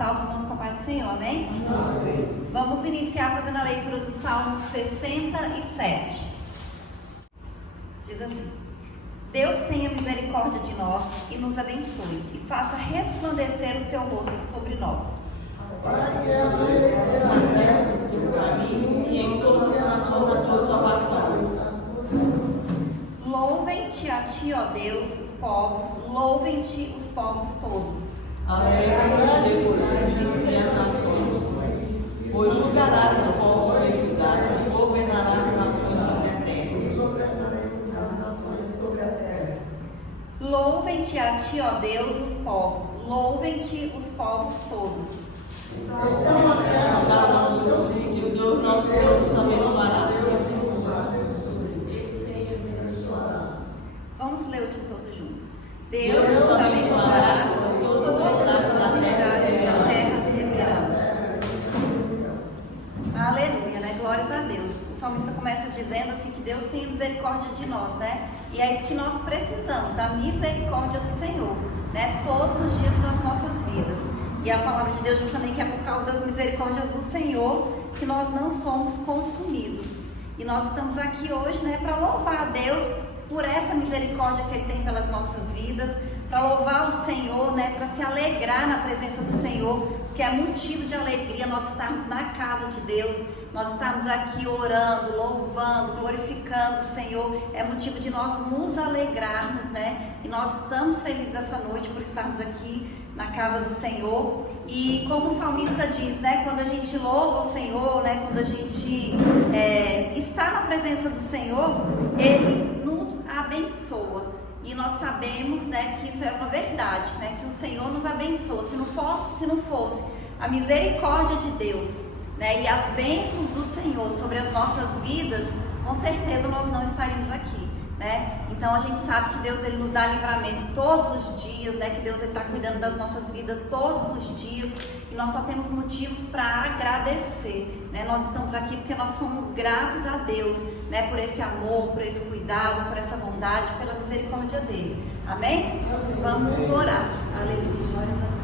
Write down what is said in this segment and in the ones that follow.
Está os irmãos com a paz do Senhor, amém? Amém. Vamos iniciar fazendo a leitura do Salmo 67. Diz assim: Deus tenha misericórdia de nós e nos abençoe, e faça resplandecer o seu rosto sobre nós. Para que amanhecer na terra do teu caminho e em todas as nações a tua salvação. Louvem-te a ti, ó Deus, os povos, louvem-te os povos todos. Alegrem-se depois de as nações, pois julgarás os povos com equidade e governarás as nações sobre a terra. Louvem-te a ti, ó Deus, os povos, louvem-te os povos todos. Então a terra dá nossos filhos, e o Deus nosso Deus nos abençoará. Vamos ler o de todo junto. Deus nos abençoará, todos os habitantes da terra temerão. Aleluia, né? Glórias a Deus. O salmista começa dizendo assim que Deus tem misericórdia de nós, né? E é isso que nós precisamos, da misericórdia do Senhor, né? Todos os dias das nossas vidas. E a palavra de Deus diz também que é por causa das misericórdias do Senhor que nós não somos consumidos. E nós estamos aqui hoje, né, para louvar a Deus por essa misericórdia que Ele tem pelas nossas vidas, para louvar o Senhor, né, para se alegrar na presença do Senhor, porque é motivo de alegria nós estarmos na casa de Deus, nós estarmos aqui orando, louvando, glorificando o Senhor, é motivo de nós nos alegrarmos, né, e nós estamos felizes essa noite por estarmos aqui na casa do Senhor. E como o salmista diz, né, quando a gente louva o Senhor, né, quando a gente está na presença do Senhor, Ele nos abençoa. E nós sabemos, né, que isso é uma verdade, né, que o Senhor nos abençoa. Se não fosse a misericórdia de Deus, né, e as bênçãos do Senhor sobre as nossas vidas, com certeza nós não estaríamos aqui, né? Então a gente sabe que Deus, Ele nos dá livramento todos os dias, né? Que Deus, Ele está cuidando das nossas vidas todos os dias, e nós só temos motivos para agradecer, né? Nós estamos aqui porque nós somos gratos a Deus, né? Por esse amor, por esse cuidado, por essa bondade, pela misericórdia dele. Amém? Vamos orar. Aleluia, glórias a Deus.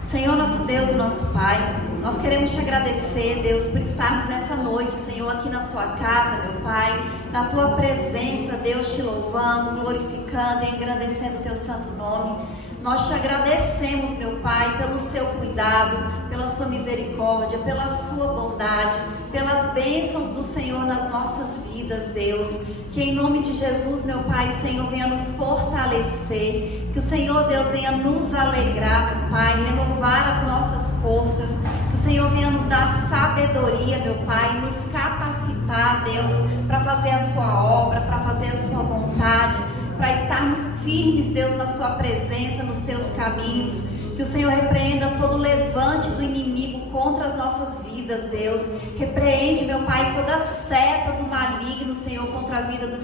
Senhor, nosso Deus e nosso Pai, nós queremos te agradecer, Deus, por estarmos nessa noite, Senhor, aqui na sua casa, meu Pai, na tua presença, Deus, te louvando, glorificando e engrandecendo o teu santo nome. Nós te agradecemos, meu Pai, pelo seu cuidado, pela sua misericórdia, pela sua bondade, pelas bênçãos do Senhor nas nossas vidas, Deus. Que em nome de Jesus, meu Pai, o Senhor venha nos fortalecer, que o Senhor, Deus, venha nos alegrar, meu Pai, renovar as nossas forças, que o Senhor venha nos dar sabedoria, meu Pai, nos capacitar, Deus, para fazer a sua obra, para fazer a sua vontade, para estarmos firmes, Deus, na sua presença, nos teus caminhos. Que o Senhor repreenda todo levante do inimigo contra as nossas vidas, Deus. Repreende, meu Pai, toda seta do maligno, Senhor, contra a vida do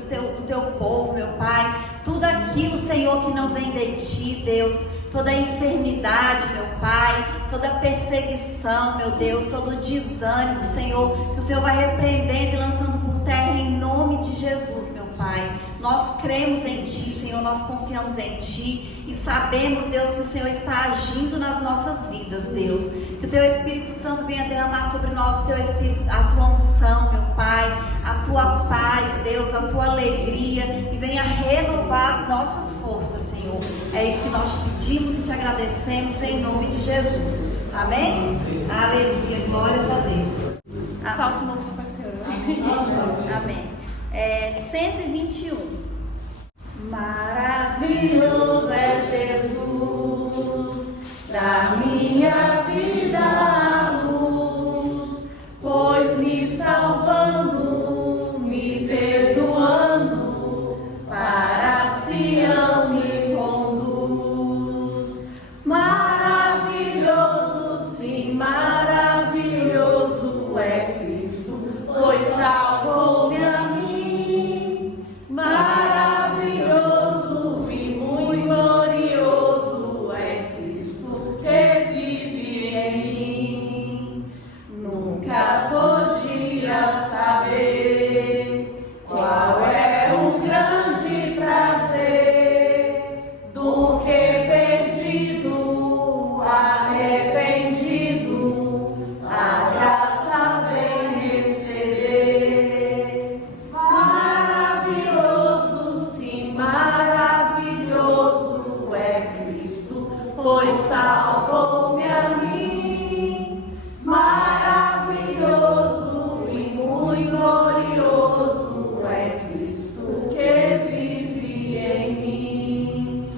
teu povo, meu Pai. Tudo aquilo, Senhor, que não vem de ti, Deus. Toda enfermidade, meu Pai, toda perseguição, meu Deus, todo desânimo, Senhor, que o Senhor vai repreendendo e lançando por terra em nome de Jesus, meu Pai. Nós cremos em Ti, Senhor, nós confiamos em Ti e sabemos, Deus, que o Senhor está agindo nas nossas vidas, Deus. Que o Teu Espírito Santo venha derramar sobre nós o Teu Espírito, a Tua unção, meu Pai, a Tua paz, Deus, a Tua alegria, e venha renovar as nossas forças, Senhor. É isso que nós te pedimos e te agradecemos em nome de Jesus. Amém? Aleluia, glórias a Deus. Salve os irmãos com a Senhora. Amém. 121. Maravilhoso é Jesus, da minha vida a luz, pois me salvando, me perdoando, para Sião me conduz. Maravilhoso, sim, maravilhoso é Cristo, pois salvou-me a mim. Maravilhoso e muito glorioso pois salvou-me a mim. Maravilhoso e muito glorioso é Cristo que vive em mim.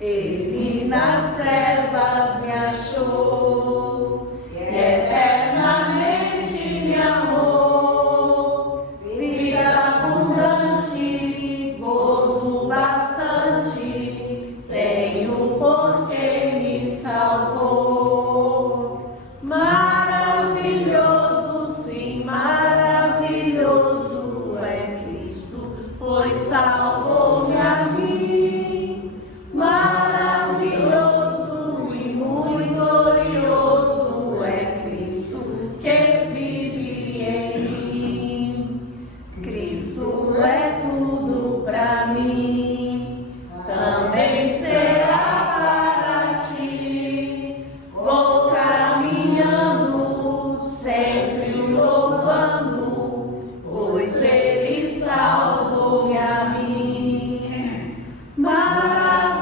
Ele nas trevas me achou e eternamente me amou. Vida abundante, gozo bastante, tenho por quem me salvou. Maravilhoso, sim, maravilhoso é Cristo, pois salvou-me a mim. Maravilhoso e muito glorioso é Cristo que vive em mim. Cristo é tudo para mim, também será para ti. Vou caminhando, sempre o louvando, pois Ele salvou-me a mim.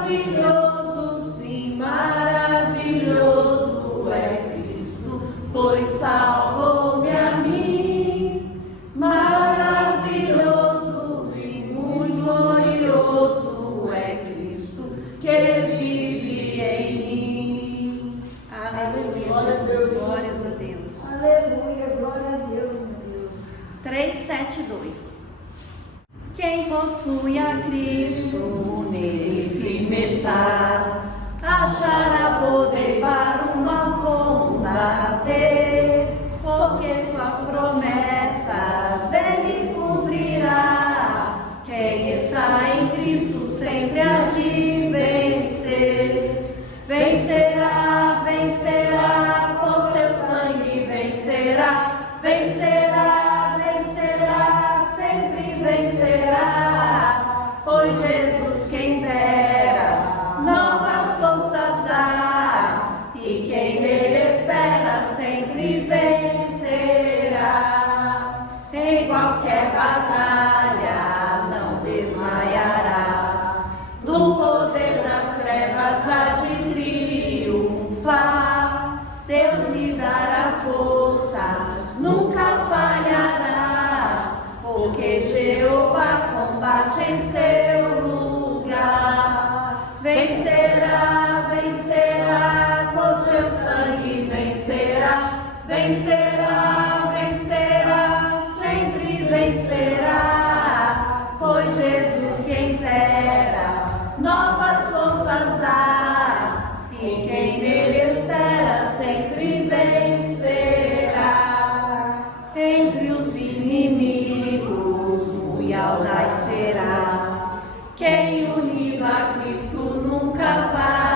Maravilhoso, sim, maravilhoso é Cristo, pois salvou-me a mim. Maravilhoso e muito glorioso é Cristo que vive em mim. Aleluia, Jesus, glórias a Deus. Aleluia, glória a Deus, meu Deus. 372. Quem possui a Cristo, nele firme está, achará poder para o mal combater, porque suas promessas ele cumprirá. Quem está em Cristo sempre há de vencer. Vencerá, vencerá, por seu sangue vencerá, vencerá, vencerá, sempre vencerá, pois Jesus quem dera novas forças dá, e quem nele espera sempre vencerá. Em qualquer batalha não desmaiará, do poder das trevas há de triunfar. Deus lhe dará forças, nunca falhará, porque Jeová combate em seu lugar. Vencerá, vencerá, por seu sangue vencerá, vencerá, vencerá, sempre vencerá, pois Jesus quem dera novas forças dá, e quem nele espera sempre vencerá. Entre os inimigos muito audaz será, quem unido a Cristo nunca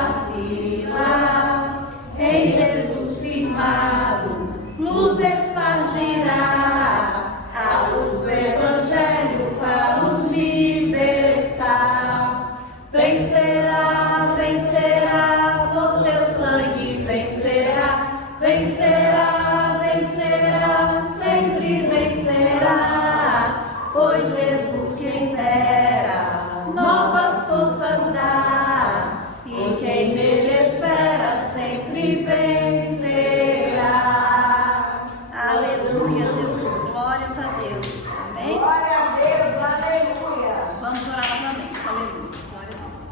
vacila. Em Jesus firmado, luz espargirá, a luz do Evangelho para os libertar. Vencerá, vencerá, por seu sangue vencerá, vencerá, vencerá, sempre vencerá, pois Jesus quem dera novas forças dá, e quem nele espera sempre vencerá. Aleluia, Jesus, glórias a Deus. Amém? Glória a Deus, aleluia. Vamos orar novamente. Aleluia. Glória a Deus.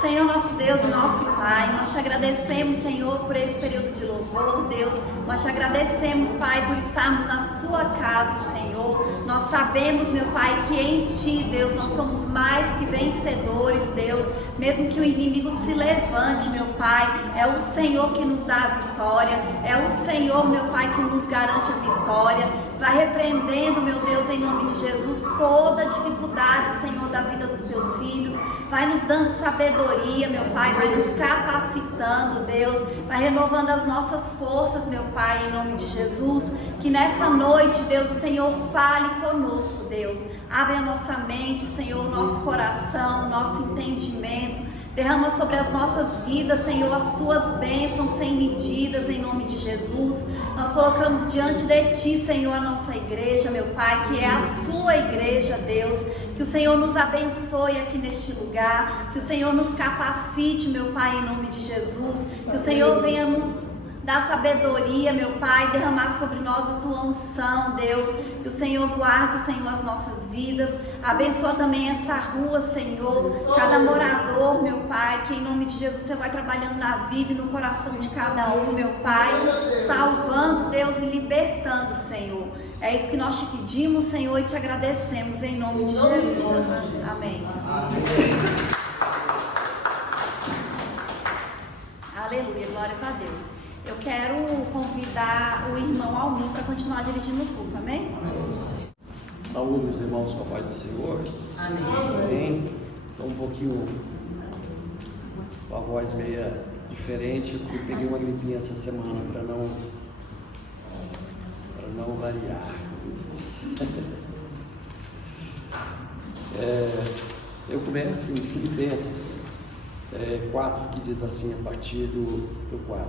Senhor, nosso Deus e nosso Pai, nós te agradecemos, Senhor, por esse período de louvor, Deus. Nós te agradecemos, Pai, por estarmos na sua casa, Senhor. Nós sabemos, meu Pai, que em Ti, Deus, nós somos mais que vencedores, Deus. Mesmo que o inimigo se levante, meu Pai, é o Senhor que nos dá a vitória. É o Senhor, meu Pai, que nos garante a vitória. Vai repreendendo, meu Deus, em nome de Jesus, toda dificuldade, Senhor, da vida dos Teus filhos. Vai nos dando sabedoria, meu Pai, vai nos capacitando, Deus, vai renovando as nossas forças, meu Pai, em nome de Jesus. Que nessa noite, Deus, o Senhor fale conosco, Deus. Abre a nossa mente, Senhor, o nosso coração, o nosso entendimento. Derrama sobre as nossas vidas, Senhor, as tuas bênçãos sem medidas, em nome de Jesus. Nós colocamos diante de ti, Senhor, a nossa igreja, meu Pai, que é a sua igreja, Deus. Que o Senhor nos abençoe aqui neste lugar, que o Senhor nos capacite, meu Pai, em nome de Jesus. Que o Senhor venha nos dar sabedoria, meu Pai, derramar sobre nós a tua unção, Deus. Que o Senhor guarde, Senhor, as nossas vidas. Abençoa também essa rua, Senhor, cada morador, meu Pai, que em nome de Jesus você vai trabalhando na vida e no coração de cada um, meu Pai, salvando, Deus, e libertando, Senhor. É isso que nós te pedimos, Senhor, e te agradecemos em nome de Jesus. Amém. Aleluia, glórias a Deus. Eu quero convidar o irmão Almin para continuar dirigindo o culto, amém? Saúde os irmãos com a paz do Senhor. Amém. Estou um pouquinho com a voz meia diferente, porque peguei uma gripinha essa semana para não variar. Eu começo em Filipenses 4, que diz assim, a partir do 4.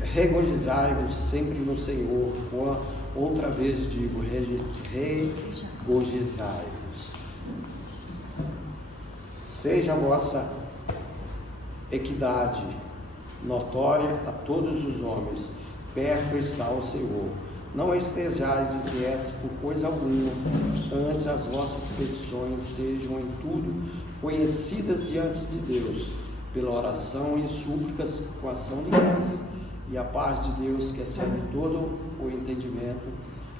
Regozijai-vos sempre no Senhor, outra vez digo, regozijai-vos. Seja a vossa equidade notória a todos os homens, perto está o Senhor. Não estejais inquietos por coisa alguma, antes as vossas petições sejam em tudo conhecidas diante de Deus, pela oração e súplicas com ação de graça. E a paz de Deus, que excede todo o entendimento,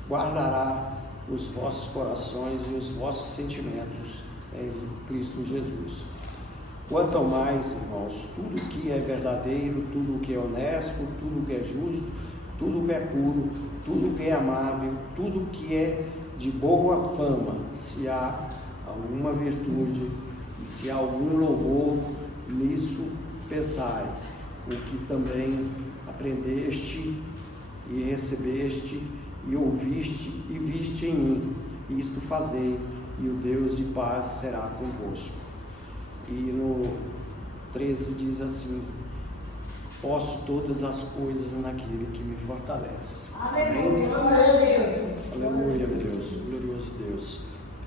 guardará os vossos corações e os vossos sentimentos em Cristo Jesus. Quanto ao mais, irmãos, tudo que é verdadeiro, tudo que é honesto, tudo que é justo, tudo que é puro, tudo que é amável, tudo que é de boa fama, se há alguma virtude e se há algum louvor, nisso pensai, o que também aprendeste e recebeste e ouviste e viste em mim, isto fazei, e o Deus de paz será convosco. E no 13 diz assim: posso todas as coisas naquele que me fortalece. Amém? Aleluia, meu Deus, glorioso Deus.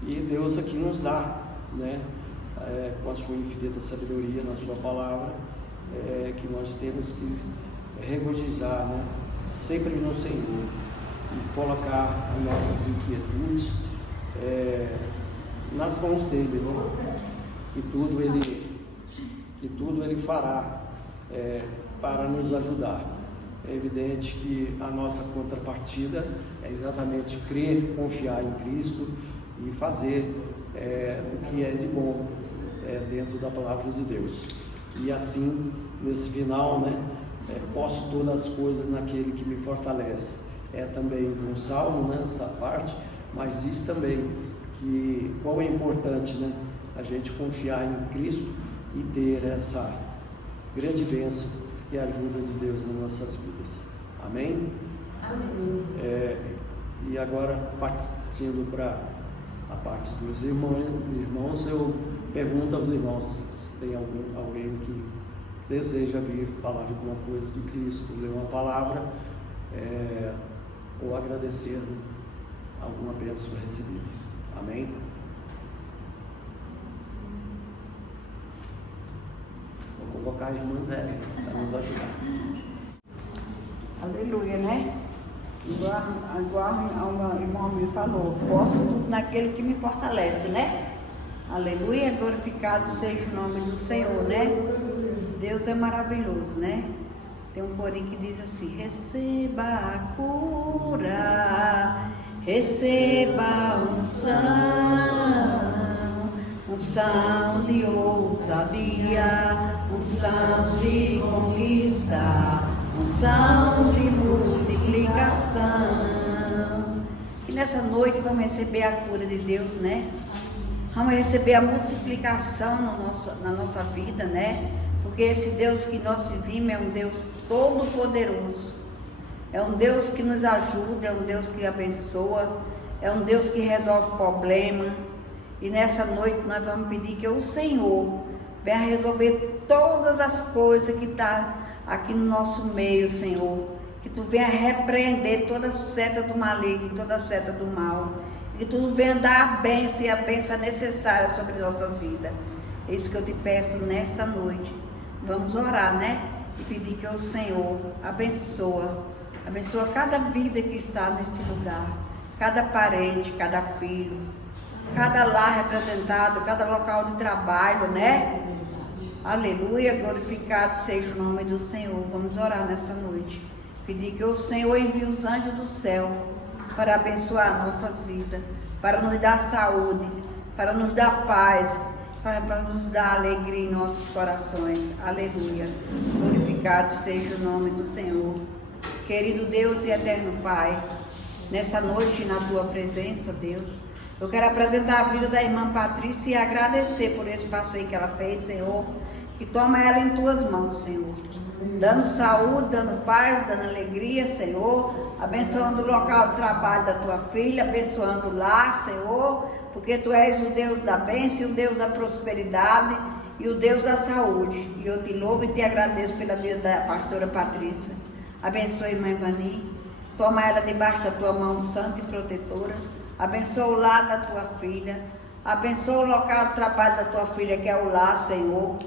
E Deus aqui nos dá, né, com a sua infinita sabedoria na sua palavra, que nós temos que regozijar, né, sempre no Senhor, e colocar as nossas inquietudes nas mãos dele, né? Que tudo ele fará para nos ajudar. É evidente que a nossa contrapartida é exatamente crer, confiar em Cristo e fazer o que é de bom dentro da palavra de Deus. E assim, nesse final, né, posso todas as coisas naquele que me fortalece. É também um salmo, né, essa parte, mas diz também que qual é importante, né, a gente confiar em Cristo e ter essa grande bênção e ajuda de Deus nas nossas vidas. Amém? Amém. E agora, partindo para a parte dos irmãos, eu pergunto aos irmãos se tem alguém que deseja vir falar alguma coisa de Cristo, ler uma palavra, ou agradecer alguma bênção recebida. Amém? Vou convocar a irmã Zé para nos ajudar. Aleluia, né? Igual a irmã me falou, posso tudo naquele que me fortalece, né? Aleluia, glorificado seja o nome do Senhor, né? Deus é maravilhoso, né? Tem um corinho que diz assim: receba a cura, receba a unção de ousadia, unção de conquista, unção de multiplicação. E nessa noite vamos receber a cura de Deus, né? Vamos receber a multiplicação na nossa vida, né? Porque esse Deus que nós servimos é um Deus todo poderoso. É um Deus que nos ajuda, é um Deus que abençoa, é um Deus que resolve problema. E nessa noite nós vamos pedir que o Senhor Venha resolver todas as coisas que estão aqui no nosso meio, Senhor. Que Tu venha repreender toda seta do maligno, toda seta do mal. Que Tu venha dar a bênção e a bênção necessária sobre nossa vida. É isso que eu te peço nesta noite. Vamos orar, né? E pedir que o Senhor abençoa cada vida que está neste lugar. Cada parente, cada filho, cada lar representado, cada local de trabalho, né? Aleluia, glorificado seja o nome do Senhor. Vamos orar nessa noite. Pedir que o Senhor envie os anjos do céu para abençoar nossas vidas, para nos dar saúde, para nos dar paz, para nos dar alegria em nossos corações. Aleluia. Glorificado seja o nome do Senhor. Querido Deus e eterno Pai, nessa noite na Tua presença, Deus, eu quero apresentar a vida da irmã Patrícia e agradecer por esse passeio que ela fez, Senhor, que toma ela em Tuas mãos, Senhor, dando saúde, dando paz, dando alegria, Senhor, abençoando o local de trabalho da Tua filha, abençoando lá, Senhor, porque Tu és o Deus da bênção, o Deus da prosperidade e o Deus da saúde. E eu te louvo e te agradeço pela vida da pastora Patrícia. Abençoe a irmã Ivani, toma ela debaixo da Tua mão santa e protetora. Abençoa o lar da Tua filha. Abençoa o local de trabalho da Tua filha, que é o lar, Senhor.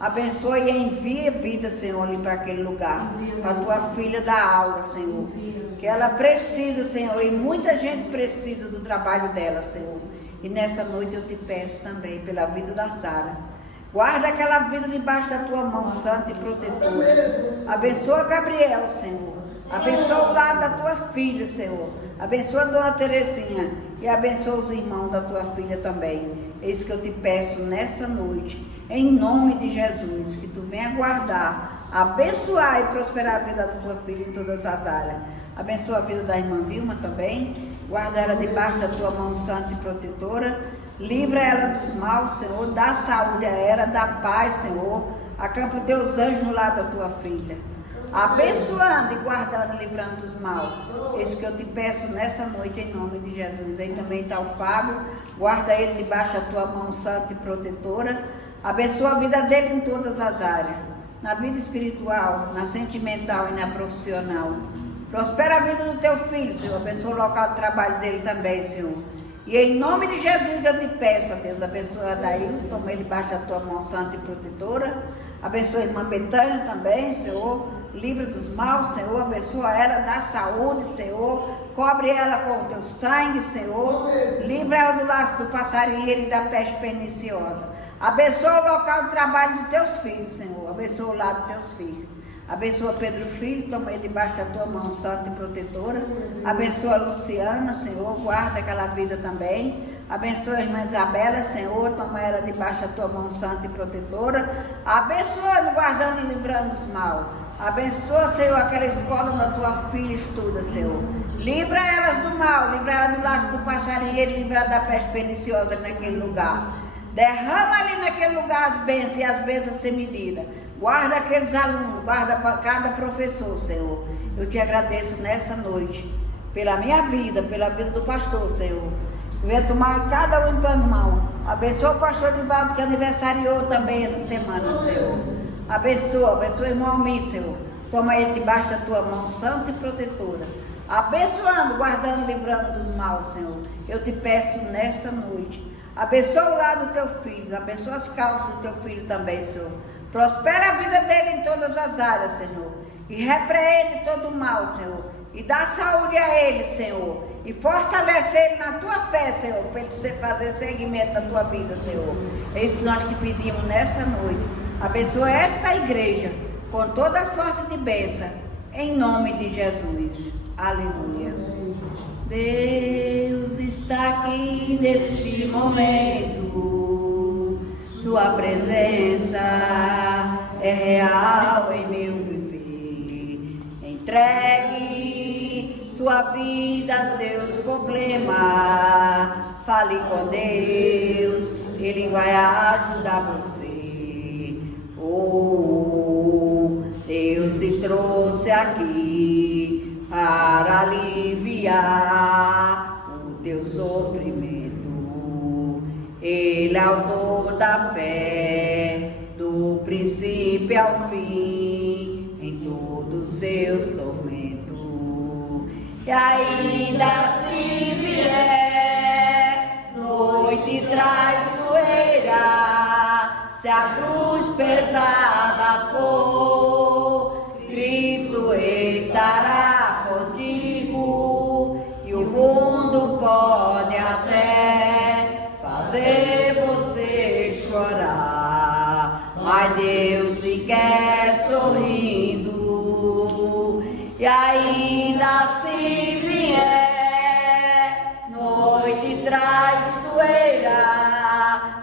Abençoa e envia vida, Senhor, ali para aquele lugar. Para a Tua filha dar aula, Senhor. Que ela precisa, Senhor, e muita gente precisa do trabalho dela, Senhor. E nessa noite eu te peço também pela vida da Sara. Guarda aquela vida debaixo da Tua mão santa e protetora. Abençoa Gabriel, Senhor. Abençoa o lado da Tua filha, Senhor. Abençoa a Dona Terezinha. E abençoa os irmãos da Tua filha também. É isso que eu te peço nessa noite. Em nome de Jesus. Que Tu venha guardar, abençoar e prosperar a vida da Tua filha em todas as áreas. Abençoa a vida da irmã Vilma também. Guarda ela debaixo da Tua mão santa e protetora. Livra ela dos maus, Senhor. Dá saúde a ela, dá paz, Senhor. Acampa os Teus anjos no lado da Tua filha. Abençoando e guardando e livrando dos maus. Esse que eu te peço nessa noite em nome de Jesus. Aí também está o Fábio. Guarda ele debaixo da Tua mão santa e protetora. Abençoa a vida dele em todas as áreas. Na vida espiritual, na sentimental e na profissional. Prospera a vida do Teu filho, Senhor. Abençoa o local de trabalho dele também, Senhor. E em nome de Jesus eu te peço, Deus, abençoa a Daí, toma ele debaixo da Tua mão santa e protetora. Abençoa a irmã Betânia também, Senhor. Livra dos maus, Senhor. Abençoa ela, dá saúde, Senhor. Cobre ela com o Teu sangue, Senhor. Livra ela do laço do passarinheiro e da peste perniciosa. Abençoa o local de trabalho dos Teus filhos, Senhor. Abençoa o lado dos Teus filhos. Abençoa Pedro Filho, toma ele debaixo da Tua mão santa e protetora. Abençoa a Luciana, Senhor, guarda aquela vida também. Abençoa a irmã Isabela, Senhor, toma ela debaixo da Tua mão santa e protetora. Abençoa, guardando e livrando dos mal. Abençoa, Senhor, aquela escola onde a Tua filha estuda, Senhor. Livra elas do mal, livra elas do laço do passarinheiro, livra ela da peste perniciosa naquele lugar. Derrama ali naquele lugar as bênçãos e as bênçãos sem medida. Guarda aqueles alunos, guarda cada professor, Senhor. Eu te agradeço nessa noite, pela minha vida, pela vida do pastor, Senhor. Venha tomar cada um em tua mão. Abençoa o pastor Divaldo, que aniversariou também essa semana, Senhor. Abençoa o irmão Almir, Senhor. Toma ele debaixo da Tua mão santa e protetora. Abençoando, guardando, livrando dos maus, Senhor. Eu te peço nessa noite. Abençoa o lado do Teu filho. Abençoa as calças do Teu filho também, Senhor. Prospera a vida dele em todas as áreas, Senhor. E repreende todo o mal, Senhor. E dá saúde a ele, Senhor. E fortalece ele na Tua fé, Senhor. Para ele fazer seguimento da Tua vida, Senhor. É isso que nós te pedimos nessa noite. Abençoa esta igreja com toda a sorte de bênção. Em nome de Jesus. Aleluia. Deus está aqui neste momento. Sua presença é real em meu viver. Entregue sua vida, seus problemas. Fale com Deus, Ele vai ajudar você. Oh, Deus te trouxe aqui para aliviar o teu sofrimento. Ele é o autor da fé princípio ao fim, em todos seus tormentos. E ainda se vier noite traiçoeira, se a cruz pesada for, Cristo estará contigo, e o mundo pode até fazer você chorar, mas Deus se quer sorrindo. E ainda se vier noite traiçoeira,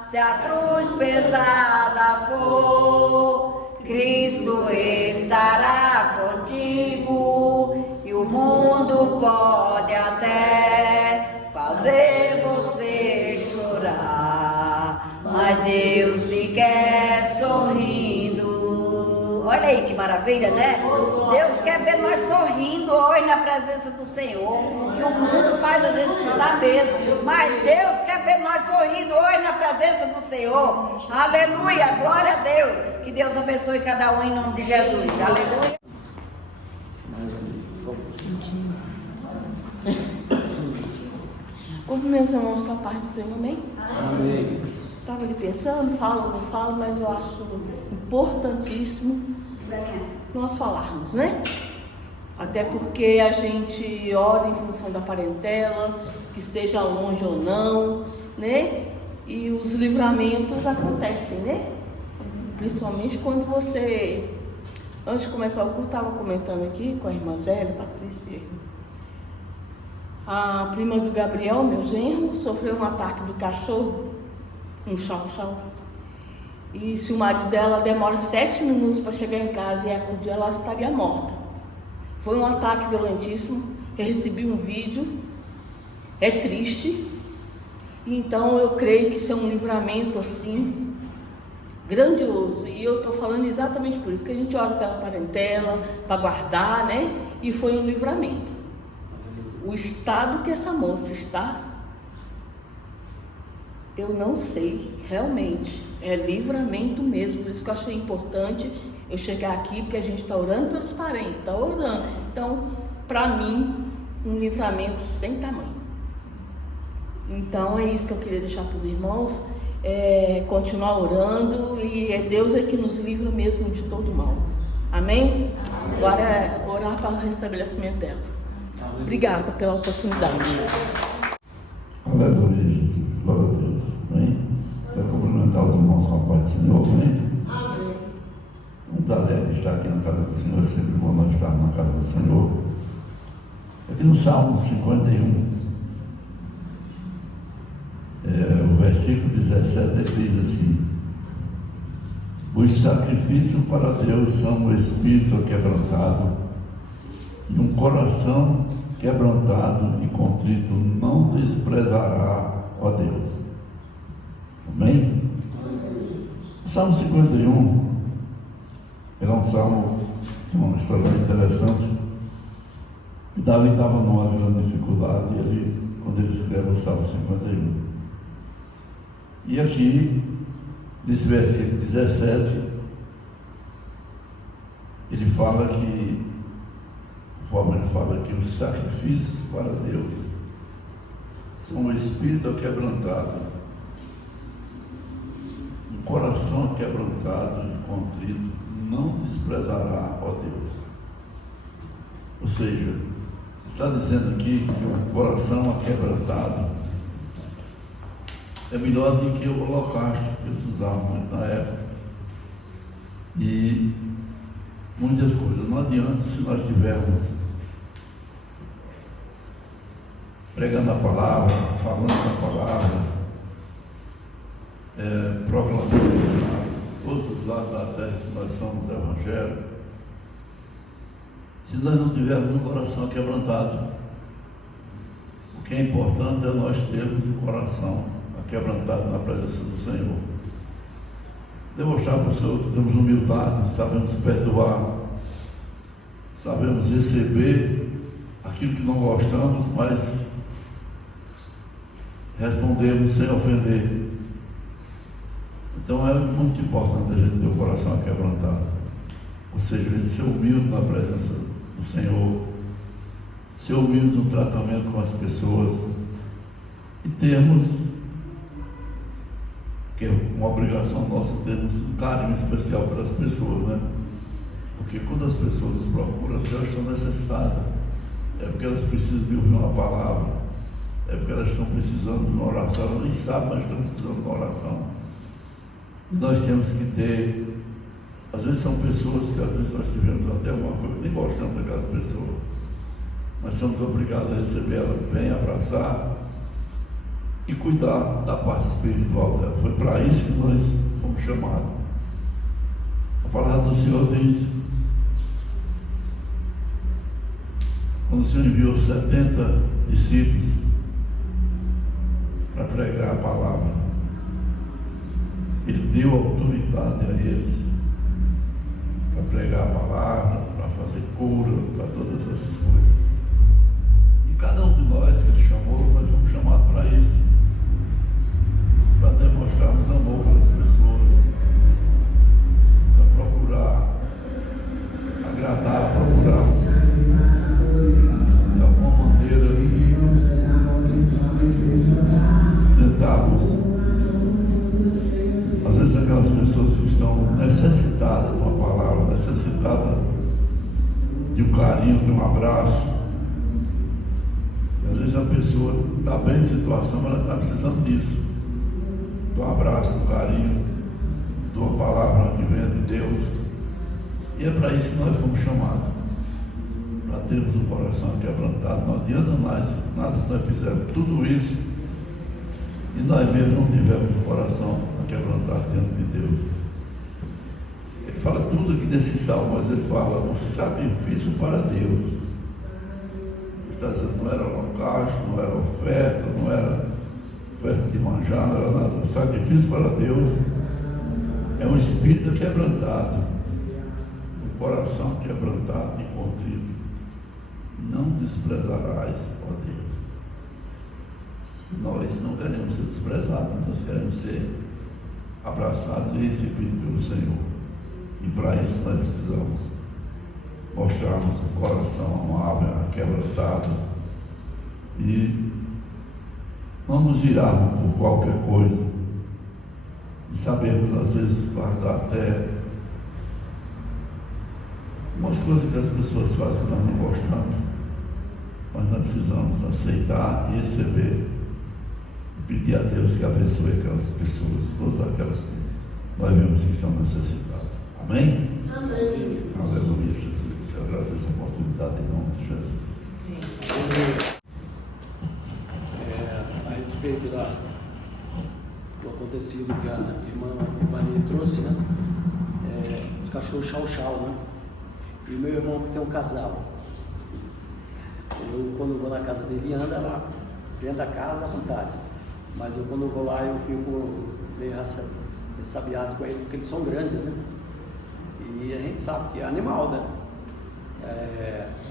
se a cruz pesada for, Cristo estará contigo, e o mundo pode até fazer você chorar, mas Deus te quer sorrindo. Olha aí que maravilha, né? Deus quer ver nós sorrindo hoje na presença do Senhor, que o mundo faz a gente chorar mesmo, mas Deus quer ver nós sorrindo hoje na presença do Senhor. Aleluia, glória a Deus. Que Deus abençoe cada um em nome de Jesus. Aleluia. Cumpre meus irmãos com a paz do Senhor, amém? Amém. Estava ali pensando, falo ou não falo, mas eu acho importantíssimo nós falarmos, né? Até porque a gente ora em função da parentela, que esteja longe ou não, né? E os livramentos acontecem, né? Principalmente quando você... Antes de começar o culto, estava comentando aqui com a irmã Zélia, Patrícia. A prima do Gabriel, meu genro, sofreu um ataque do cachorro, um chau-chau. E se o marido dela demora 7 minutos para chegar em casa e acudir, ela estaria morta. Foi um ataque violentíssimo. Eu recebi um vídeo, é triste. Então eu creio que isso é um livramento assim, grandioso. E eu estou falando exatamente por isso, que a gente ora pela parentela, para guardar, né? E foi um livramento. O estado que essa moça está, eu não sei, realmente, é livramento mesmo. Por isso que eu achei importante eu chegar aqui, porque a gente está orando pelos parentes, está orando. Então, para mim, um livramento sem tamanho. Então, é isso que eu queria deixar para os irmãos, continuar orando, e é Deus que nos livra mesmo de todo mal. Amém? Agora é orar para o restabelecimento dela. Obrigada pela oportunidade. Aleluia, Jesus. Glória a Deus. Amém? Quero cumprimentar os irmãos com a paz do Senhor. Amém? Amém. Muito alegre estar aqui na casa do Senhor. É sempre bom nós estarmos na casa do Senhor. Aqui no Salmo 51, o versículo 17 diz assim: os sacrifícios para Deus são o espírito quebrantado, e um coração quebrantado e contrito não desprezará, ó Deus. Amém? O Salmo 51 é um salmo, uma história interessante. Davi estava numa grande dificuldade quando ele escreve o Salmo 51. E aqui, nesse versículo 17, ele fala que, conforme ele fala que os sacrifícios para Deus são o espírito quebrantado, um coração quebrantado e contrito não desprezará, ó Deus. Ou seja, está dizendo aqui que o coração quebrantado é melhor do que o holocausto que eles usavam muito na época. E muitas coisas. Não adianta se nós estivermos pregando a palavra, falando a palavra, proclamando todos os lados da terra que nós somos evangelho, se nós não tivermos um coração quebrantado. O que é importante é nós termos um coração quebrantado na presença do Senhor. Demonstrar para o Senhor que temos humildade, sabemos perdoar, sabemos receber aquilo que não gostamos, mas respondemos sem ofender. Então é muito importante a gente ter o coração quebrantado, ou seja, a gente ser humilde na presença do Senhor, ser humilde no tratamento com as pessoas e termos, que é uma obrigação nossa, termos um carinho especial pelas pessoas, né? Porque quando as pessoas nos procuram, elas estão necessitadas, é porque elas precisam de ouvir uma palavra, é porque elas estão precisando de uma oração, elas nem sabem, mas estão precisando de uma oração. E nós temos que ter, às vezes são pessoas que às vezes nós tivemos até alguma coisa, nem gostamos daquelas pessoas, mas somos obrigados a receber elas bem, abraçar e cuidar da parte espiritual dela. Foi para isso que nós fomos chamados. A palavra do Senhor diz, quando o Senhor enviou 70 discípulos para pregar a palavra, Ele deu autoridade a eles para pregar a palavra, para fazer cura, para todas essas coisas. E cada um de nós que Ele chamou, nós vamos chamar para isso, para demonstrarmos amor pelas pessoas, para procurar agradar, procurar de alguma maneira tentarmos, às vezes aquelas pessoas que estão necessitadas de uma palavra, necessitadas de um carinho, de um abraço. E às vezes a pessoa está bem em situação, mas ela está precisando disso, de um abraço, de um carinho, de uma palavra que venha de Deus. E é para isso que nós fomos chamados, para termos o coração quebrantado. Não adianta nada se nós fizermos tudo isso e nós mesmos não tivermos o coração quebrantado diante de Deus. Ele fala tudo aqui nesse salmo, mas ele fala o sacrifício para Deus. Ele está dizendo, não era holocausto, não era oferta, não era oferta de manjar, não era nada. O sacrifício para Deus é um espírito quebrantado, um coração quebrantado e contrito. Não desprezarás, ó Deus. Nós não queremos ser desprezados, nós queremos ser abraçados e recebidos pelo Senhor. E para isso nós precisamos mostrarmos o coração amável, quebrantado e não nos girarmos por qualquer coisa e sabermos às vezes guardar até umas coisas que as pessoas fazem que nós não gostamos, mas nós precisamos aceitar e receber e pedir a Deus que abençoe aquelas pessoas, todas aquelas que nós vemos que estão necessitadas. Amém? Amém. Aleluia, Jesus. Eu agradeço a oportunidade em nome de Jesus. A respeito do acontecido que a irmã Ivani trouxe, né? Os cachorros chau-chau, né? E o meu irmão que tem um casal. Eu, quando vou na casa dele, anda lá, dentro da casa à vontade. Mas eu, quando vou lá, eu fico meio ressabiado com ele, porque eles são grandes, né? E a gente sabe que é animal, né?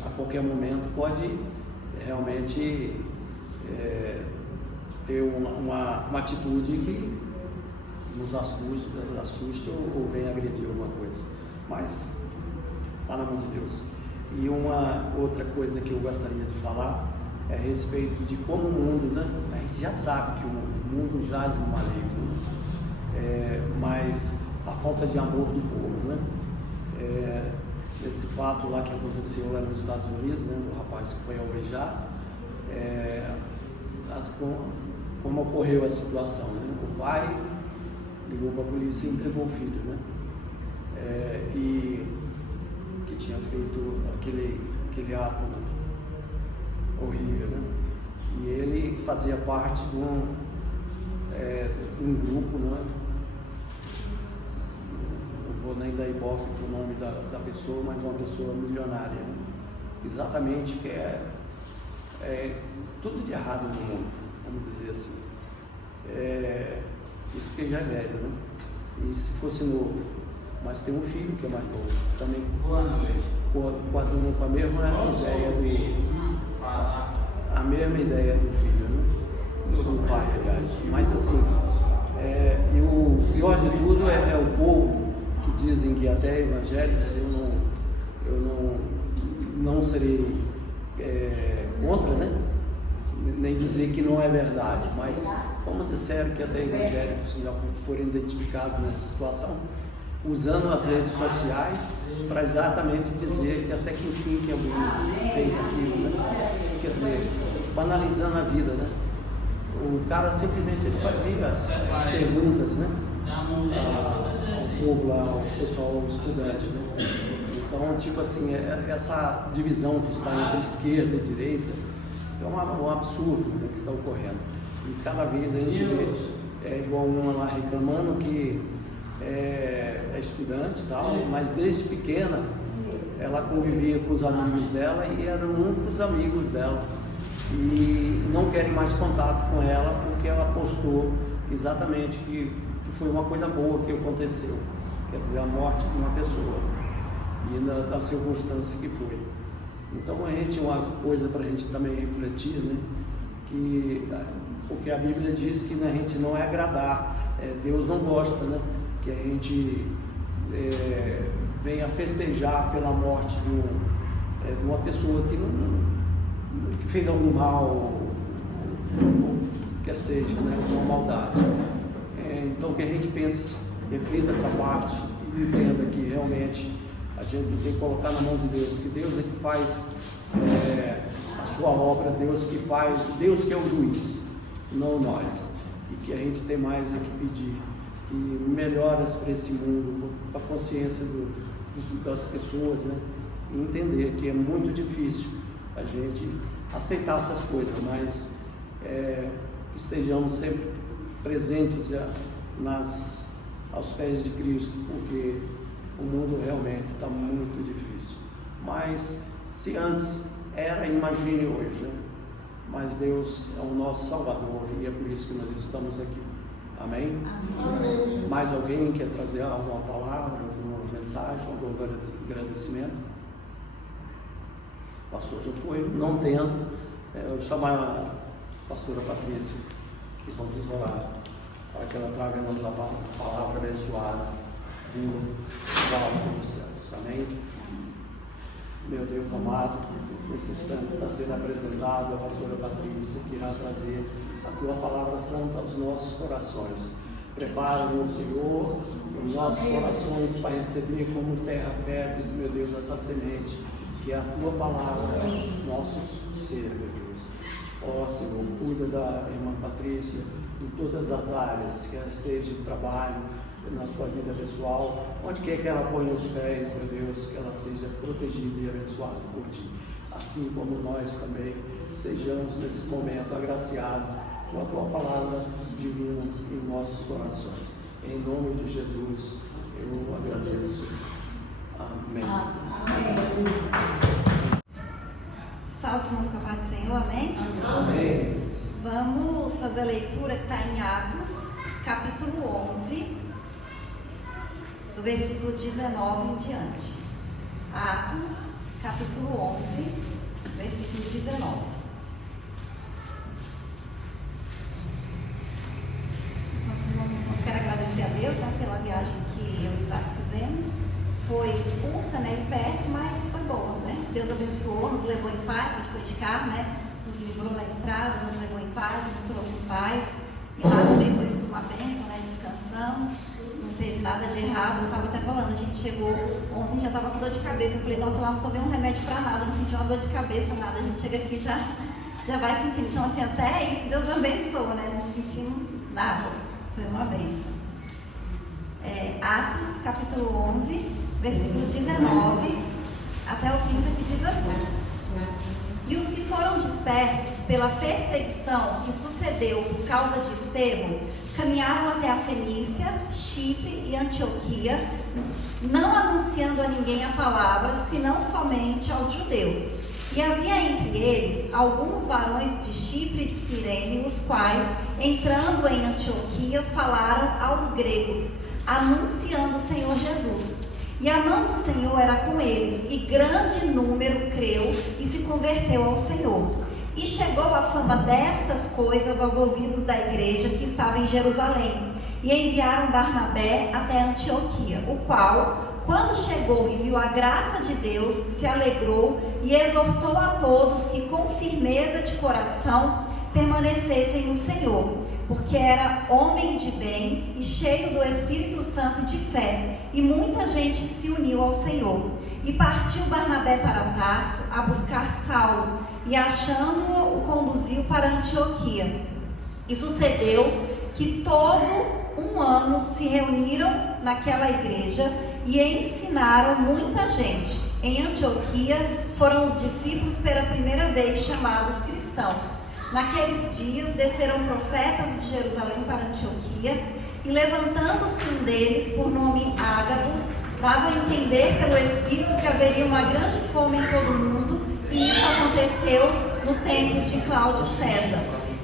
A qualquer momento pode realmente ter uma atitude que nos assuste ou venha agredir alguma coisa. Mas está na mão de Deus. E uma outra coisa que eu gostaria de falar é a respeito de como o mundo, né? A gente já sabe que o mundo jaz no maligno, mas a falta de amor do povo, né? Esse fato lá que aconteceu lá nos Estados Unidos, né? O rapaz que foi alvejado, como ocorreu a situação, né? O pai ligou para a polícia e entregou o filho, né? E que tinha feito aquele ato horrível, né? E ele fazia parte de um grupo, né? Não vou nem dar ibope para o nome da pessoa, mas uma pessoa milionária, né? Exatamente, que é tudo de errado no mundo, vamos dizer assim. Isso porque já é velho, né? E se fosse novo, mas tem um filho que é mais novo também, com a mesma ideia do filho, né? Do pai, aliás. Mas assim, E o pior de tudo é o povo que dizem que até evangélicos eu não serei contra, né? Nem dizer que não é verdade, mas como disseram que até evangélicos já foram identificados nessa situação, usando as redes sociais para exatamente dizer que até que enfim que alguém fez aquilo, né? Quer dizer, banalizando a vida, né? O cara simplesmente ele fazia perguntas, né? Ao povo lá, ao pessoal, ao estudante, né? Então, tipo assim, essa divisão que está entre esquerda e direita é um absurdo, né, que está ocorrendo. E cada vez a gente vê, igual uma lá reclamando que é estudante e tal, mas desde pequena ela convivia com os amigos dela e eram únicos amigos dela. E não querem mais contato com ela porque ela postou exatamente que foi uma coisa boa que aconteceu, quer dizer, a morte de uma pessoa e da circunstância que foi. Então uma coisa para a gente também refletir, né? Porque a Bíblia diz que a gente não é agradar, Deus não gosta, né? Que a gente venha festejar pela morte de uma pessoa que fez algum mal, quer seja, né? Uma maldade. Então que a gente pense, reflita essa parte e entenda que realmente a gente tem que colocar na mão de Deus, que Deus é que faz a sua obra, Deus que é o juiz, não nós. E que a gente tem mais que pedir, que melhoras para esse mundo, para a consciência das pessoas, né? E entender que é muito difícil a gente aceitar essas coisas, mas que estejamos sempre presentes aos pés de Cristo, porque o mundo realmente está muito difícil. Mas se antes era, imagine hoje, né? Mas Deus é o nosso Salvador e é por isso que nós estamos aqui. Amém? Amém. Mais alguém quer trazer alguma palavra, alguma mensagem, algum agradecimento? O pastor já foi, não tendo, eu vou chamar a pastora Patrícia, que vamos orar para que ela traga nos a palavra abençoada, vinda da alma dos céus. Amém? Meu Deus amado, nesse instante está sendo apresentado a pastora Patrícia, que irá trazer a tua palavra santa aos nossos corações. Prepara-nos, Senhor, os nossos corações para receber como terra fértil, meu Deus, essa semente, que é a tua palavra, os nossos ser, meu Deus. Ó Senhor, cuida da irmã Patrícia em todas as áreas, quer seja no trabalho, na sua vida pessoal, onde quer que ela ponha os pés, meu Deus, que ela seja protegida e abençoada por Ti. Assim como nós também sejamos nesse momento agraciados com a Tua palavra divina em nossos corações. Em nome de Jesus, eu agradeço. Amém. Amém. Salve, irmãos, com a paz do Senhor, amém? Amém. Vamos fazer a leitura que está em Atos, capítulo 11, do versículo 19 em diante. Atos, capítulo 11, versículo 19. Eu quero agradecer a Deus, né, pela viagem que eu e o Isaac fizemos. Foi curta, né, e perto, mas foi boa, né? Deus abençoou, nos levou em paz, a gente foi de carro, né? Nos livrou na estrada, nos levou em paz, nos trouxe em paz. E lá também foi tudo uma bênção, né? Descansamos, não teve nada de errado. Eu estava até falando, a gente chegou ontem, já estava com dor de cabeça. Eu falei, nossa, lá não tomei um remédio para nada, não senti uma dor de cabeça, nada. A gente chega aqui e já vai sentindo. Então, assim, até isso Deus abençoou, né? Não sentimos nada. Foi uma bênção. Atos, capítulo 11, versículo 19 até o 30, que diz assim: E os que foram dispersos pela perseguição que sucedeu por causa de Estevão, caminharam até a Fenícia, Chipre e Antioquia, não anunciando a ninguém a palavra, senão somente aos judeus. E havia entre eles alguns varões de Chipre e de Cirene, os quais, entrando em Antioquia, falaram aos gregos, anunciando o Senhor Jesus. E a mão do Senhor era com eles, e grande número creu e se converteu ao Senhor. E chegou a fama destas coisas aos ouvidos da igreja que estava em Jerusalém. e enviaram Barnabé até Antioquia, o qual, quando chegou e viu a graça de Deus, se alegrou e exortou a todos que com firmeza de coração permanecessem no Senhor, porque era homem de bem e cheio do Espírito Santo e de fé, e muita gente se uniu ao Senhor. E partiu Barnabé para Tarso a buscar Saulo, e achando-o, o conduziu para Antioquia. E sucedeu que todo um ano se reuniram naquela igreja e ensinaram muita gente. Em Antioquia foram os discípulos pela primeira vez chamados cristãos. Naqueles dias desceram profetas de Jerusalém para Antioquia, e levantando-se um deles, por nome Ágabo, dava a entender pelo Espírito que haveria uma grande fome em todo o mundo, e isso aconteceu no tempo de Cláudio César.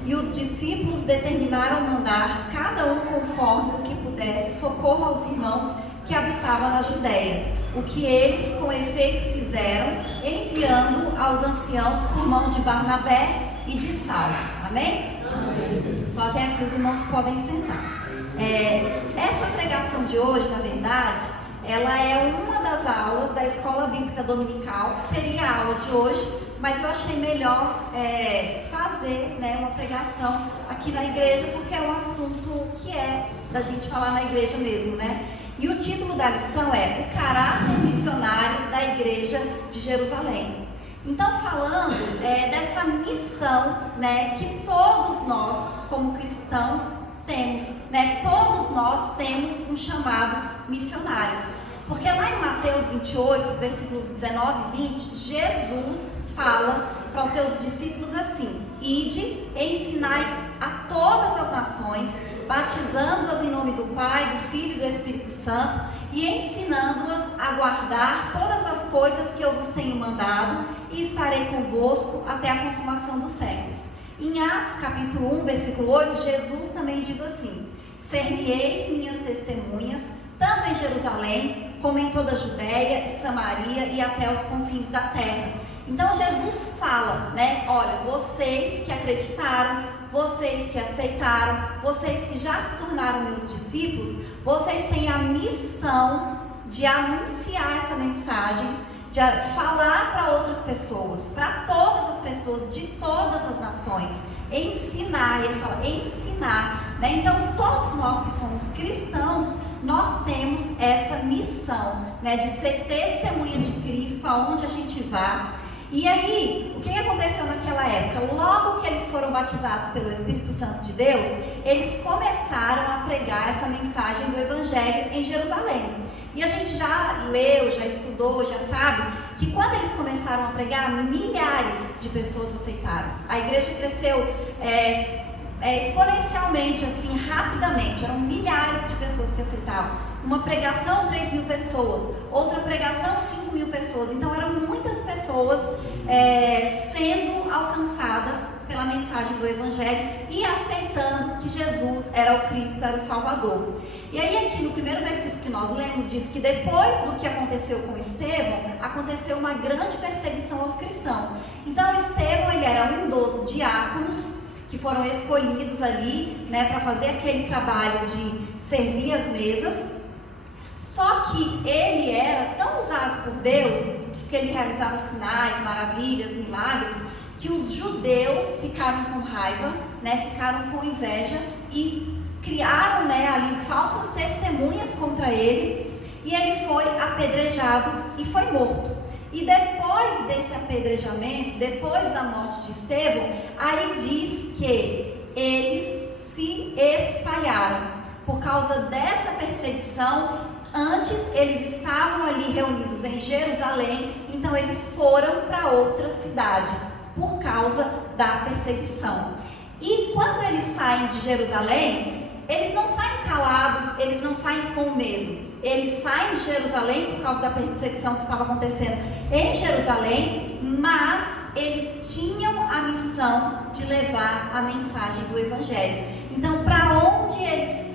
E os discípulos determinaram mandar, cada um conforme o que pudesse, socorro aos irmãos que habitavam na Judéia, o que eles com efeito fizeram, enviando aos anciãos por mão de Barnabé e de Saulo. Amém? Amém. Só até aqui os irmãos podem sentar. Essa pregação de hoje, na verdade, ela é uma das aulas da Escola Bíblica Dominical, que seria a aula de hoje, mas eu achei melhor fazer, né, uma pregação aqui na igreja, porque é um assunto que é da gente falar na igreja mesmo, né? E o título da lição é O Caráter Missionário da Igreja de Jerusalém. Então, falando dessa missão, né, que todos nós, como cristãos, temos, né? Todos nós temos um chamado missionário. Porque lá em Mateus 28, os versículos 19 e 20, Jesus fala para os seus discípulos assim: Ide, ensinai a todas as nações, batizando-as em nome do Pai, do Filho e do Espírito Santo, e ensinando-as a guardar todas as coisas que eu vos tenho mandado, e estarei convosco até a consumação dos séculos. Em Atos capítulo 1, versículo 8, Jesus também diz assim: Ser-me-eis minhas testemunhas, tanto em Jerusalém, como em toda a Judéia e Samaria e até os confins da terra. Então Jesus fala, né? Olha, vocês que acreditaram, vocês que aceitaram, vocês que já se tornaram meus discípulos, vocês têm a missão de anunciar essa mensagem, de falar para outras pessoas, para todas as pessoas de todas as nações, ensinar. Ele fala ensinar, né? Então todos nós que somos cristãos, nós temos essa missão, né, de ser testemunha de Cristo aonde a gente vá. E aí, o que aconteceu naquela época? Logo que eles foram batizados pelo Espírito Santo de Deus, eles começaram a pregar essa mensagem do Evangelho em Jerusalém. E a gente já leu, já estudou, já sabe que quando eles começaram a pregar, milhares de pessoas aceitaram. A igreja cresceu exponencialmente, assim, rapidamente. Eram milhares de pessoas que aceitavam. Uma pregação, 3.000 pessoas. Outra pregação, 5.000 pessoas. Então eram muitas pessoas sendo alcançadas pela mensagem do Evangelho e aceitando que Jesus era o Cristo, era o Salvador. E aí aqui no primeiro versículo que nós lemos, diz que depois do que aconteceu com Estevão, aconteceu uma grande perseguição aos cristãos. Então Estevão, ele era um dos diáconos que foram escolhidos ali, né, para fazer aquele trabalho de servir as mesas. Só que ele era tão usado por Deus, diz que ele realizava sinais, maravilhas, milagres, que os judeus ficaram com raiva, né, ficaram com inveja e criaram, né, ali falsas testemunhas contra ele, e ele foi apedrejado e foi morto. E depois desse apedrejamento, depois da morte de Estevão, aí diz que eles se espalharam. Por causa dessa perseguição, antes eles estavam ali reunidos em Jerusalém, então eles foram para outras cidades, por causa da perseguição. E quando eles saem de Jerusalém, eles não saem calados, eles não saem com medo. Eles saem de Jerusalém por causa da perseguição que estava acontecendo em Jerusalém, mas eles tinham a missão de levar a mensagem do Evangelho. Então, para onde eles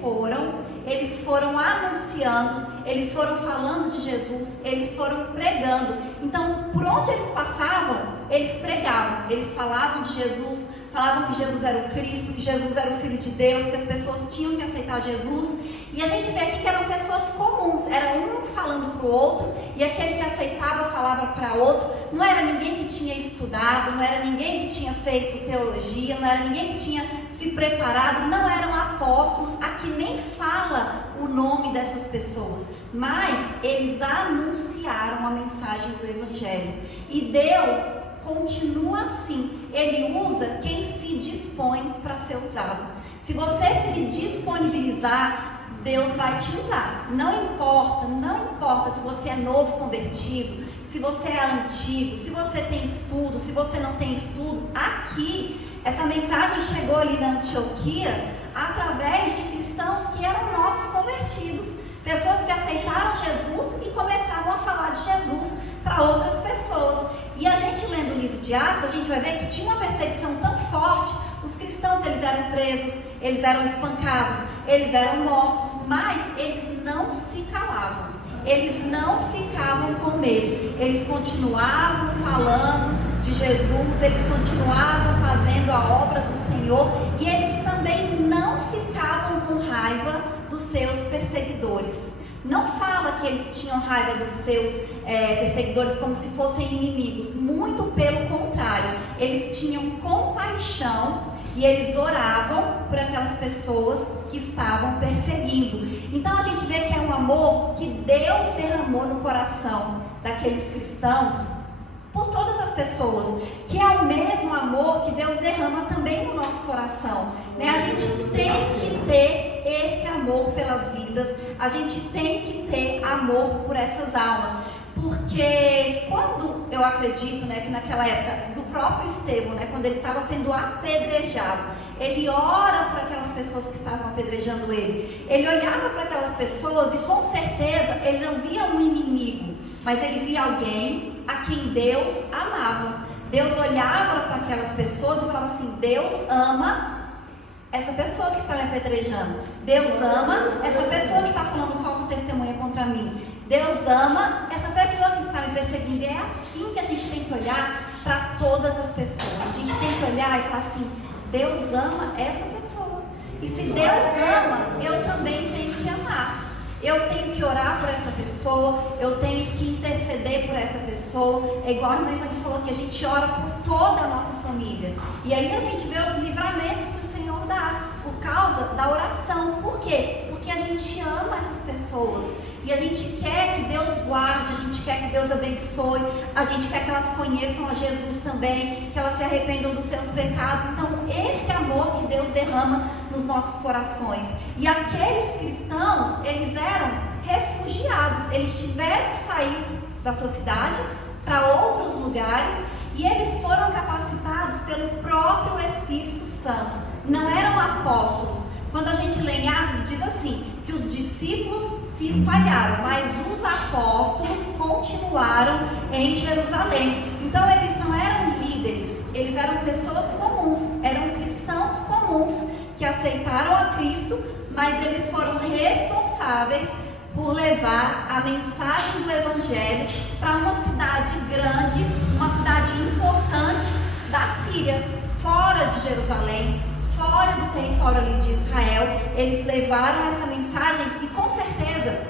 foram anunciando, eles foram falando de Jesus, eles foram pregando. Então, por onde eles passavam, eles pregavam, eles falavam de Jesus, falavam que Jesus era o Cristo, que Jesus era o Filho de Deus, que as pessoas tinham que aceitar Jesus. E a gente vê aqui que eram pessoas comuns, era um falando para o outro, e aquele que aceitava falava para outro. Não era ninguém que tinha estudado, não era ninguém que tinha feito teologia, não era ninguém que tinha se preparado, não eram apóstolos. Aqui nem fala o nome dessas pessoas, mas eles anunciaram a mensagem do Evangelho. E Deus continua assim, Ele usa quem se dispõe para ser usado. Se você se disponibilizar, Deus vai te usar. Não importa se você é novo convertido, se você é antigo, se você tem estudo, se você não tem estudo. Aqui, essa mensagem chegou ali na Antioquia através de cristãos que eram novos convertidos, pessoas que aceitaram Jesus e começaram a falar de Jesus para outras pessoas. E a gente lendo o livro de Atos, a gente vai ver que tinha uma perseguição tão forte. Os cristãos, eles eram presos, eles eram espancados, eles eram mortos, mas eles não se calavam, eles não ficavam com medo, eles continuavam falando de Jesus, eles continuavam fazendo a obra do Senhor, e eles também não ficavam com raiva dos seus perseguidores. Não fala que eles tinham raiva dos seus perseguidores como se fossem inimigos, muito pelo contrário, eles tinham compaixão e eles oravam por aquelas pessoas que estavam perseguindo. Então a gente vê que é um amor que Deus derramou no coração daqueles cristãos por todas as pessoas, que é o mesmo amor que Deus derrama também no nosso coração, né? A gente tem que ter esse amor pelas vidas, a gente tem que ter amor por essas almas, porque quando eu acredito, né, que naquela época do próprio Estevão, né, quando ele estava sendo apedrejado, ele ora para aquelas pessoas que estavam apedrejando ele, ele olhava para aquelas pessoas e com certeza ele não via um inimigo, mas ele via alguém a quem Deus amava. Deus olhava para aquelas pessoas e falava assim: Deus ama essa pessoa que está me apedrejando, Deus ama essa pessoa que está falando falsa testemunha contra mim, Deus ama essa pessoa que está me perseguindo. É assim que a gente tem que olhar para todas as pessoas. A gente tem que olhar e falar assim: Deus ama essa pessoa, e se Deus ama, eu também tenho que amar. Eu tenho que orar por essa pessoa, eu tenho que interceder por essa pessoa. É igual a irmã Ivani falou, que a gente ora por toda a nossa família. E aí a gente vê os livramentos que o Senhor dá por causa da oração. Por quê? Porque a gente ama essas pessoas. E a gente quer que Deus guarde, a gente quer que Deus abençoe, a gente quer que elas conheçam a Jesus também, que elas se arrependam dos seus pecados. Então, esse amor que Deus derrama nos nossos corações. E aqueles cristãos, eles eram refugiados, eles tiveram que sair da sua cidade para outros lugares, e eles foram capacitados pelo próprio Espírito Santo. Não eram apóstolos. Quando a gente lê em Atos, diz assim, que os discípulos se espalharam, mas os apóstolos continuaram em Jerusalém. Então eles não eram líderes, eles eram pessoas comuns, eram cristãos comuns que aceitaram a Cristo, mas eles foram responsáveis por levar a mensagem do Evangelho para uma cidade grande, uma cidade importante da Síria, fora de Jerusalém, fora do território ali de Israel. Eles levaram essa mensagem e com certeza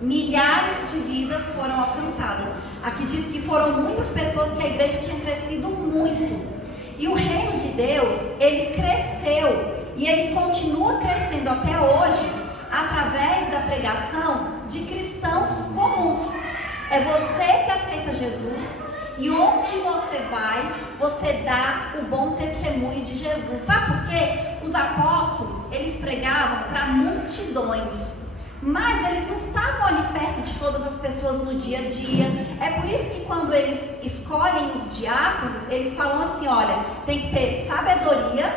milhares de vidas foram alcançadas. Aqui diz que foram muitas pessoas, que a igreja tinha crescido muito. E o reino de Deus, ele cresceu e ele continua crescendo até hoje através da pregação de cristãos comuns. É você que aceita Jesus. E onde você vai, você dá o bom testemunho de Jesus. Sabe por quê? Os apóstolos, eles pregavam para multidões, mas eles não estavam ali perto de todas as pessoas no dia a dia. É por isso que quando eles escolhem os diáconos, eles falam assim: olha, tem que ter sabedoria,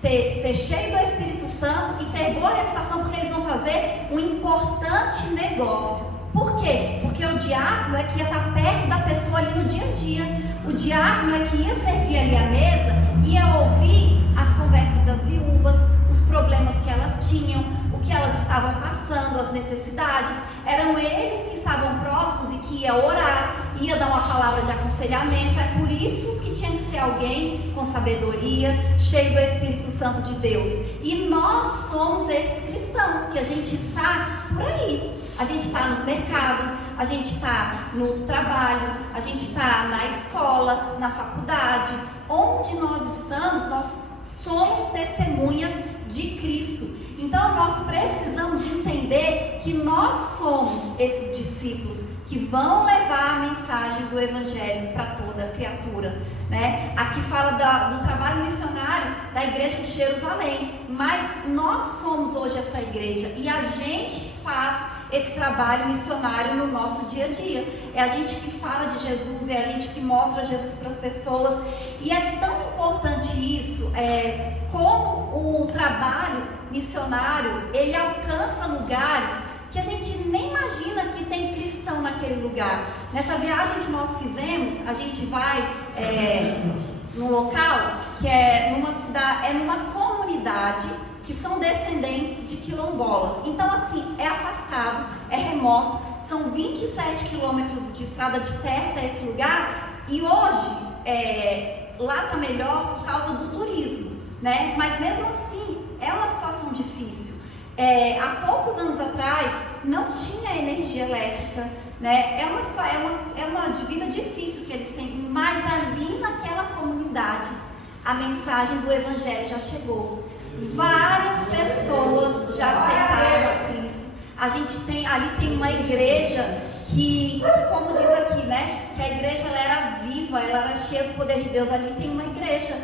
ser cheio do Espírito Santo e ter boa reputação, porque eles vão fazer um importante negócio. Por quê? Porque o diácono é que ia estar perto da pessoa ali no dia a dia. O diácono é que ia servir ali à mesa, ia ouvir as conversas das viúvas, os problemas que elas tinham, o que elas estavam passando, as necessidades. Eram eles que estavam próximos e que ia orar. ia dar uma palavra de aconselhamento. É por isso que tinha que ser alguém com sabedoria, cheio do Espírito Santo de Deus. E nós somos esses cristãos que a gente está por aí. A gente está nos mercados, a gente está no trabalho, a gente está na escola, na faculdade. Onde nós estamos, nós somos testemunhas de Cristo. Então nós precisamos entender que nós somos esses discípulos que vão levar a mensagem do Evangelho para toda criatura, né? Aqui fala do trabalho missionário da igreja de Jerusalém, mas nós somos hoje essa igreja e a gente faz esse trabalho missionário no nosso dia a dia. É a gente que fala de Jesus, é a gente que mostra Jesus para as pessoas, e é tão importante isso, como o trabalho missionário, ele alcança lugares que a gente nem imagina que tem cristão naquele lugar. Nessa viagem que nós fizemos, a gente vai num local que é numa cidade, numa comunidade que são descendentes de quilombolas. Então, assim, é afastado, é remoto, são 27 quilômetros de estrada de terra até esse lugar, e hoje lá está melhor por causa do turismo, né? Mas mesmo assim, é uma situação difícil. Há poucos anos atrás, não tinha energia elétrica, né? É uma vida difícil que eles têm, mas ali naquela comunidade, a mensagem do Evangelho já chegou. Várias pessoas já aceitaram a Cristo. Ali tem uma igreja que, como diz aqui, né, que a igreja ela era viva, ela era cheia do poder de Deus. Ali tem uma igreja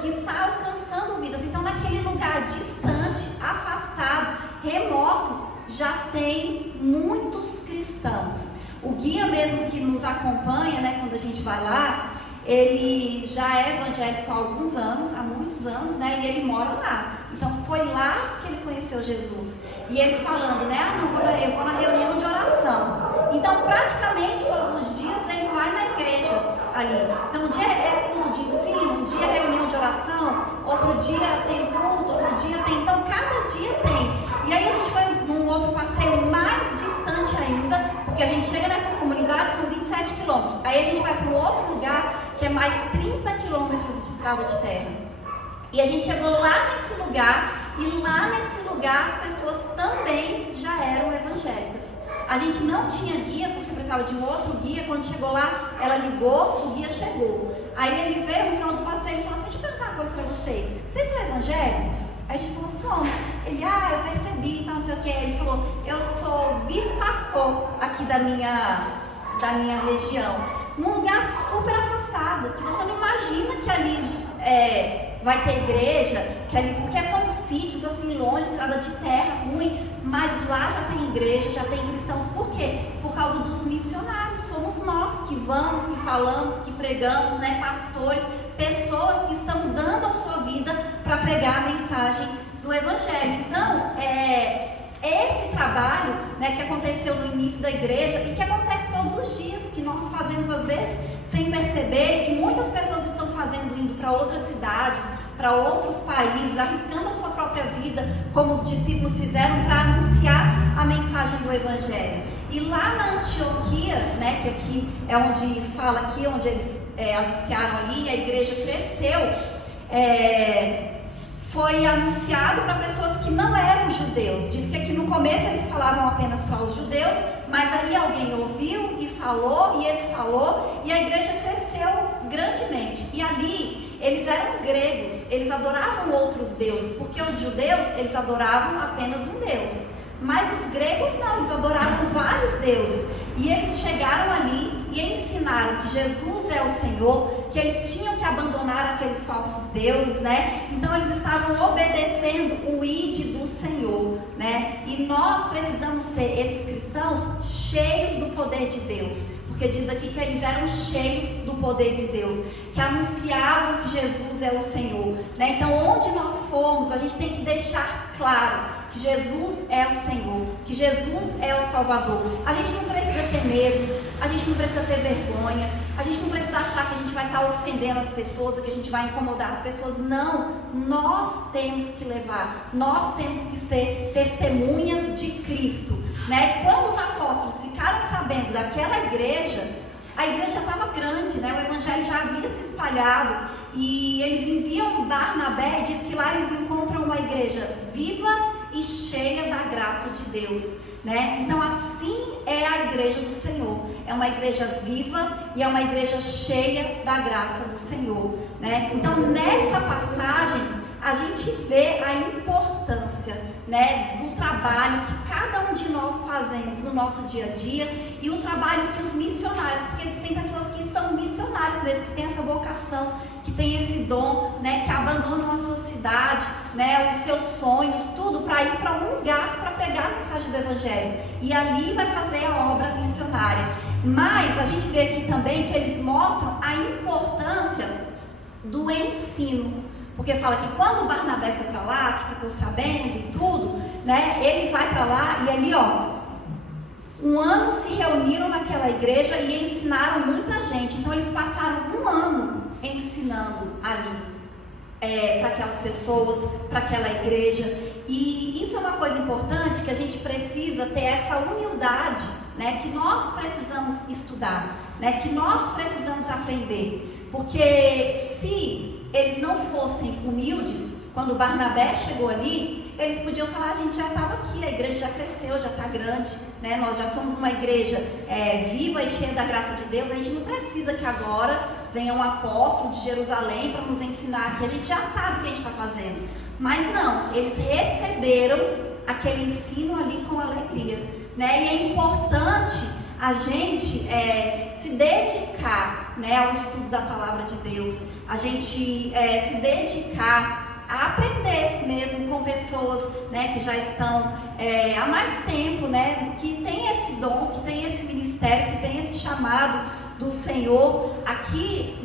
que está alcançando vidas. Então, naquele lugar distante, afastado, remoto, já tem muitos cristãos. O guia mesmo que nos acompanha, né, quando a gente vai lá, ele já é evangélico há alguns anos, há muitos anos, né? E ele mora lá. Então foi lá que ele conheceu Jesus. E ele falando, né? Eu vou na reunião de oração. Então praticamente todos os dias ele vai na igreja ali. Então um dia é culto de ensino, um dia é reunião de oração, outro dia tem culto, outro dia tem. Então cada dia tem. E aí a gente foi num outro passeio mais distante ainda, porque a gente chega nessa comunidade, são 27 quilômetros. Aí a gente vai para um outro lugar que é mais 30 quilômetros de estrada de terra. E a gente chegou lá nesse lugar, e lá nesse lugar as pessoas também já eram evangélicas. A gente não tinha guia, porque precisava de um outro guia. Quando chegou lá, ela ligou, o guia chegou. Aí ele veio no final do passeio e falou assim: deixa eu perguntar uma coisa pra vocês. Vocês são evangélicos? Aí a gente falou: somos. Ele: eu percebi, então não sei o que. Ele falou: eu sou vice-pastor aqui da minha região, num lugar super afastado, que você não imagina que ali vai ter igreja, que ali, porque são sítios assim longe, estrada de terra, ruim, mas lá já tem igreja, já tem cristãos. Por quê? Por causa dos missionários. Somos nós que vamos, que falamos, que pregamos, né? Pastores, pessoas que estão dando a sua vida para pregar a mensagem do Evangelho. Então, esse trabalho, né, que aconteceu no início da igreja e que acontece todos os dias, que nós fazemos às vezes sem perceber, que muitas pessoas estão fazendo, indo para outras cidades, para outros países, arriscando a sua própria vida, como os discípulos fizeram, para anunciar a mensagem do Evangelho. E lá na Antioquia, né, que aqui é onde fala aqui, onde eles anunciaram ali, a igreja cresceu, foi anunciado para pessoas que não eram judeus. Diz que aqui no começo eles falavam apenas para os judeus, mas ali alguém ouviu e falou, e esse falou, e a igreja cresceu grandemente. E ali eles eram gregos, eles adoravam outros deuses, porque os judeus, eles adoravam apenas um Deus. Mas os gregos não, eles adoravam vários deuses. E eles chegaram ali e ensinaram que Jesus é o Senhor, que eles tinham que abandonar aqueles falsos deuses, né? Então eles estavam obedecendo o ID do Senhor, né? E nós precisamos ser esses cristãos cheios do poder de Deus, porque diz aqui que eles eram cheios do poder de Deus, que anunciavam que Jesus é o Senhor, né? Então onde nós formos, a gente tem que deixar claro que Jesus é o Senhor, que Jesus é o Salvador. A gente não precisa ter medo, A gente não precisa ter vergonha, a gente não precisa achar que a gente vai estar ofendendo as pessoas, ou que a gente vai incomodar as pessoas. Não, nós temos que levar, nós temos que ser testemunhas de Cristo, né? Quando os apóstolos ficaram sabendo daquela igreja, a igreja já estava grande, né? O evangelho já havia se espalhado, e eles enviam Barnabé, e diz que lá eles encontram uma igreja viva e cheia da graça de Deus, né? Então assim é a igreja do Senhor, é uma igreja viva e é uma igreja cheia da graça do Senhor, né? Então nessa passagem a gente vê a importância, né, do trabalho que cada um de nós fazemos no nosso dia a dia, e o trabalho que os missionários, porque existem pessoas que são missionários mesmo, que têm essa vocação, que têm esse dom, né, que abandonam a sua cidade, né, os seus sonhos, tudo, para ir para um lugar para pregar a mensagem do Evangelho, e ali vai fazer a obra missionária. Mas a gente vê aqui também que eles mostram a importância do ensino, porque fala que quando o Barnabé foi para lá, que ficou sabendo e tudo, né, ele vai para lá e ali, ó, um ano se reuniram naquela igreja e ensinaram muita gente. Então eles passaram um ano ensinando ali para aquelas pessoas, para aquela igreja. E isso é uma coisa importante, que a gente precisa ter essa humildade, né, que nós precisamos estudar, né, que nós precisamos aprender, porque se eles não fossem humildes, quando o Barnabé chegou ali, eles podiam falar: a gente já estava aqui, a igreja já cresceu, já está grande, né? Nós já somos uma igreja viva e cheia da graça de Deus, a gente não precisa que agora venha um apóstolo de Jerusalém para nos ensinar aqui, a gente já sabe o que a gente está fazendo. Mas não, eles receberam aquele ensino ali com alegria, né? E é importante a gente se dedicar, né, ao estudo da palavra de Deus, a gente se dedicar a aprender mesmo com pessoas, né, que já estão há mais tempo, né, que tem esse dom, que tem esse ministério, que tem esse chamado do Senhor. Aqui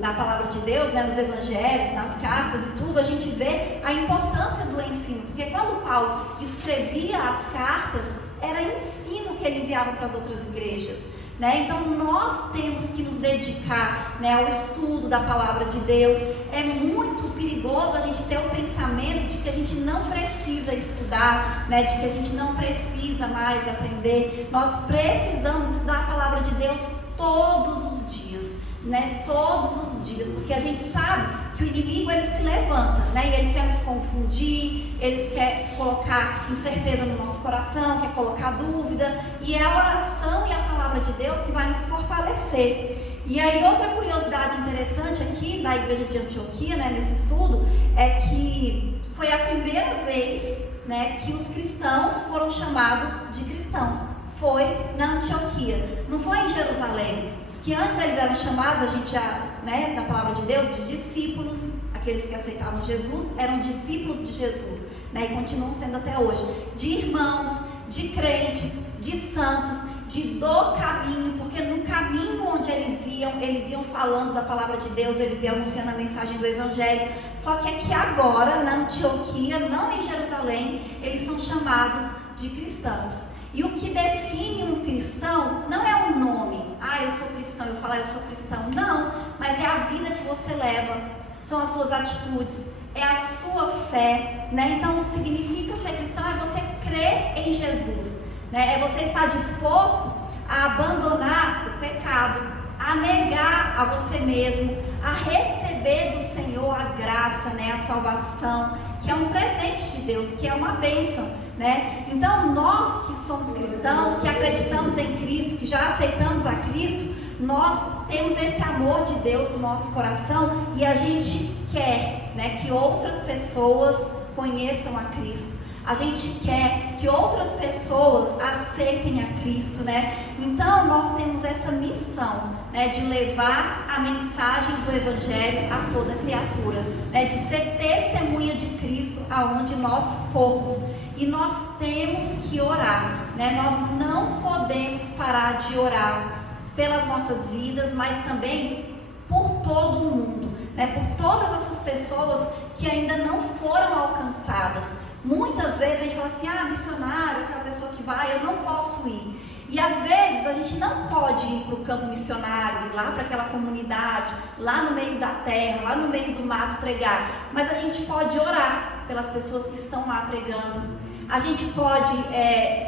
na palavra de Deus, né, nos evangelhos, nas cartas e tudo, a gente vê a importância do ensino, porque quando Paulo escrevia as cartas, era ensino que ele enviava para as outras igrejas, né? Então nós temos que nos dedicar, né, ao estudo da palavra de Deus. É muito perigoso a gente ter o pensamento de que a gente não precisa estudar, né, de que a gente não precisa mais aprender. Nós precisamos estudar a palavra de Deus todos os dias, né, todos os dias, porque a gente sabe que o inimigo, ele se levanta, né, e ele quer nos confundir, ele quer colocar incerteza no nosso coração, quer colocar dúvida, e é a oração e a palavra de Deus que vai nos fortalecer. E aí outra curiosidade interessante aqui da igreja de Antioquia, né, nesse estudo, é que foi a primeira vez, né, que os cristãos foram chamados de cristãos. Foi na Antioquia, não foi em Jerusalém. Diz que antes eles eram chamados, a gente já, né, na palavra de Deus, de discípulos. Aqueles que aceitavam Jesus eram discípulos de Jesus, né, e continuam sendo até hoje. De irmãos, de crentes, de santos, do caminho, porque no caminho onde eles iam falando da palavra de Deus, eles iam anunciando a mensagem do Evangelho. Só que aqui agora, na Antioquia, não em Jerusalém, eles são chamados de cristãos. E o que define um cristão não é um nome. Eu sou cristão, eu falo eu sou cristão. Não, mas é a vida que você leva, são as suas atitudes, é a sua fé, né? Então, significa ser cristão é você crer em Jesus, né? É você estar disposto a abandonar o pecado, a negar a você mesmo, a receber do Senhor a graça, né? A salvação, que é um presente de Deus, que é uma bênção, né? Então nós que somos cristãos, que acreditamos em Cristo, que já aceitamos a Cristo, nós temos esse amor de Deus no nosso coração e a gente quer, né, que outras pessoas conheçam a Cristo. A gente quer que outras pessoas aceitem a Cristo, né? Então nós temos essa missão, né, de levar a mensagem do Evangelho a toda criatura, né, de ser testemunha de Cristo aonde nós formos. E nós temos que orar, né? Nós não podemos parar de orar pelas nossas vidas, mas também por todo o mundo, né? Por todas essas pessoas que ainda não foram alcançadas. Muitas vezes a gente fala assim: missionário, aquela pessoa que vai, eu não posso ir. E às vezes a gente não pode ir para o campo missionário, ir lá para aquela comunidade, lá no meio da terra, lá no meio do mato pregar, mas a gente pode orar pelas pessoas que estão lá pregando. A gente pode,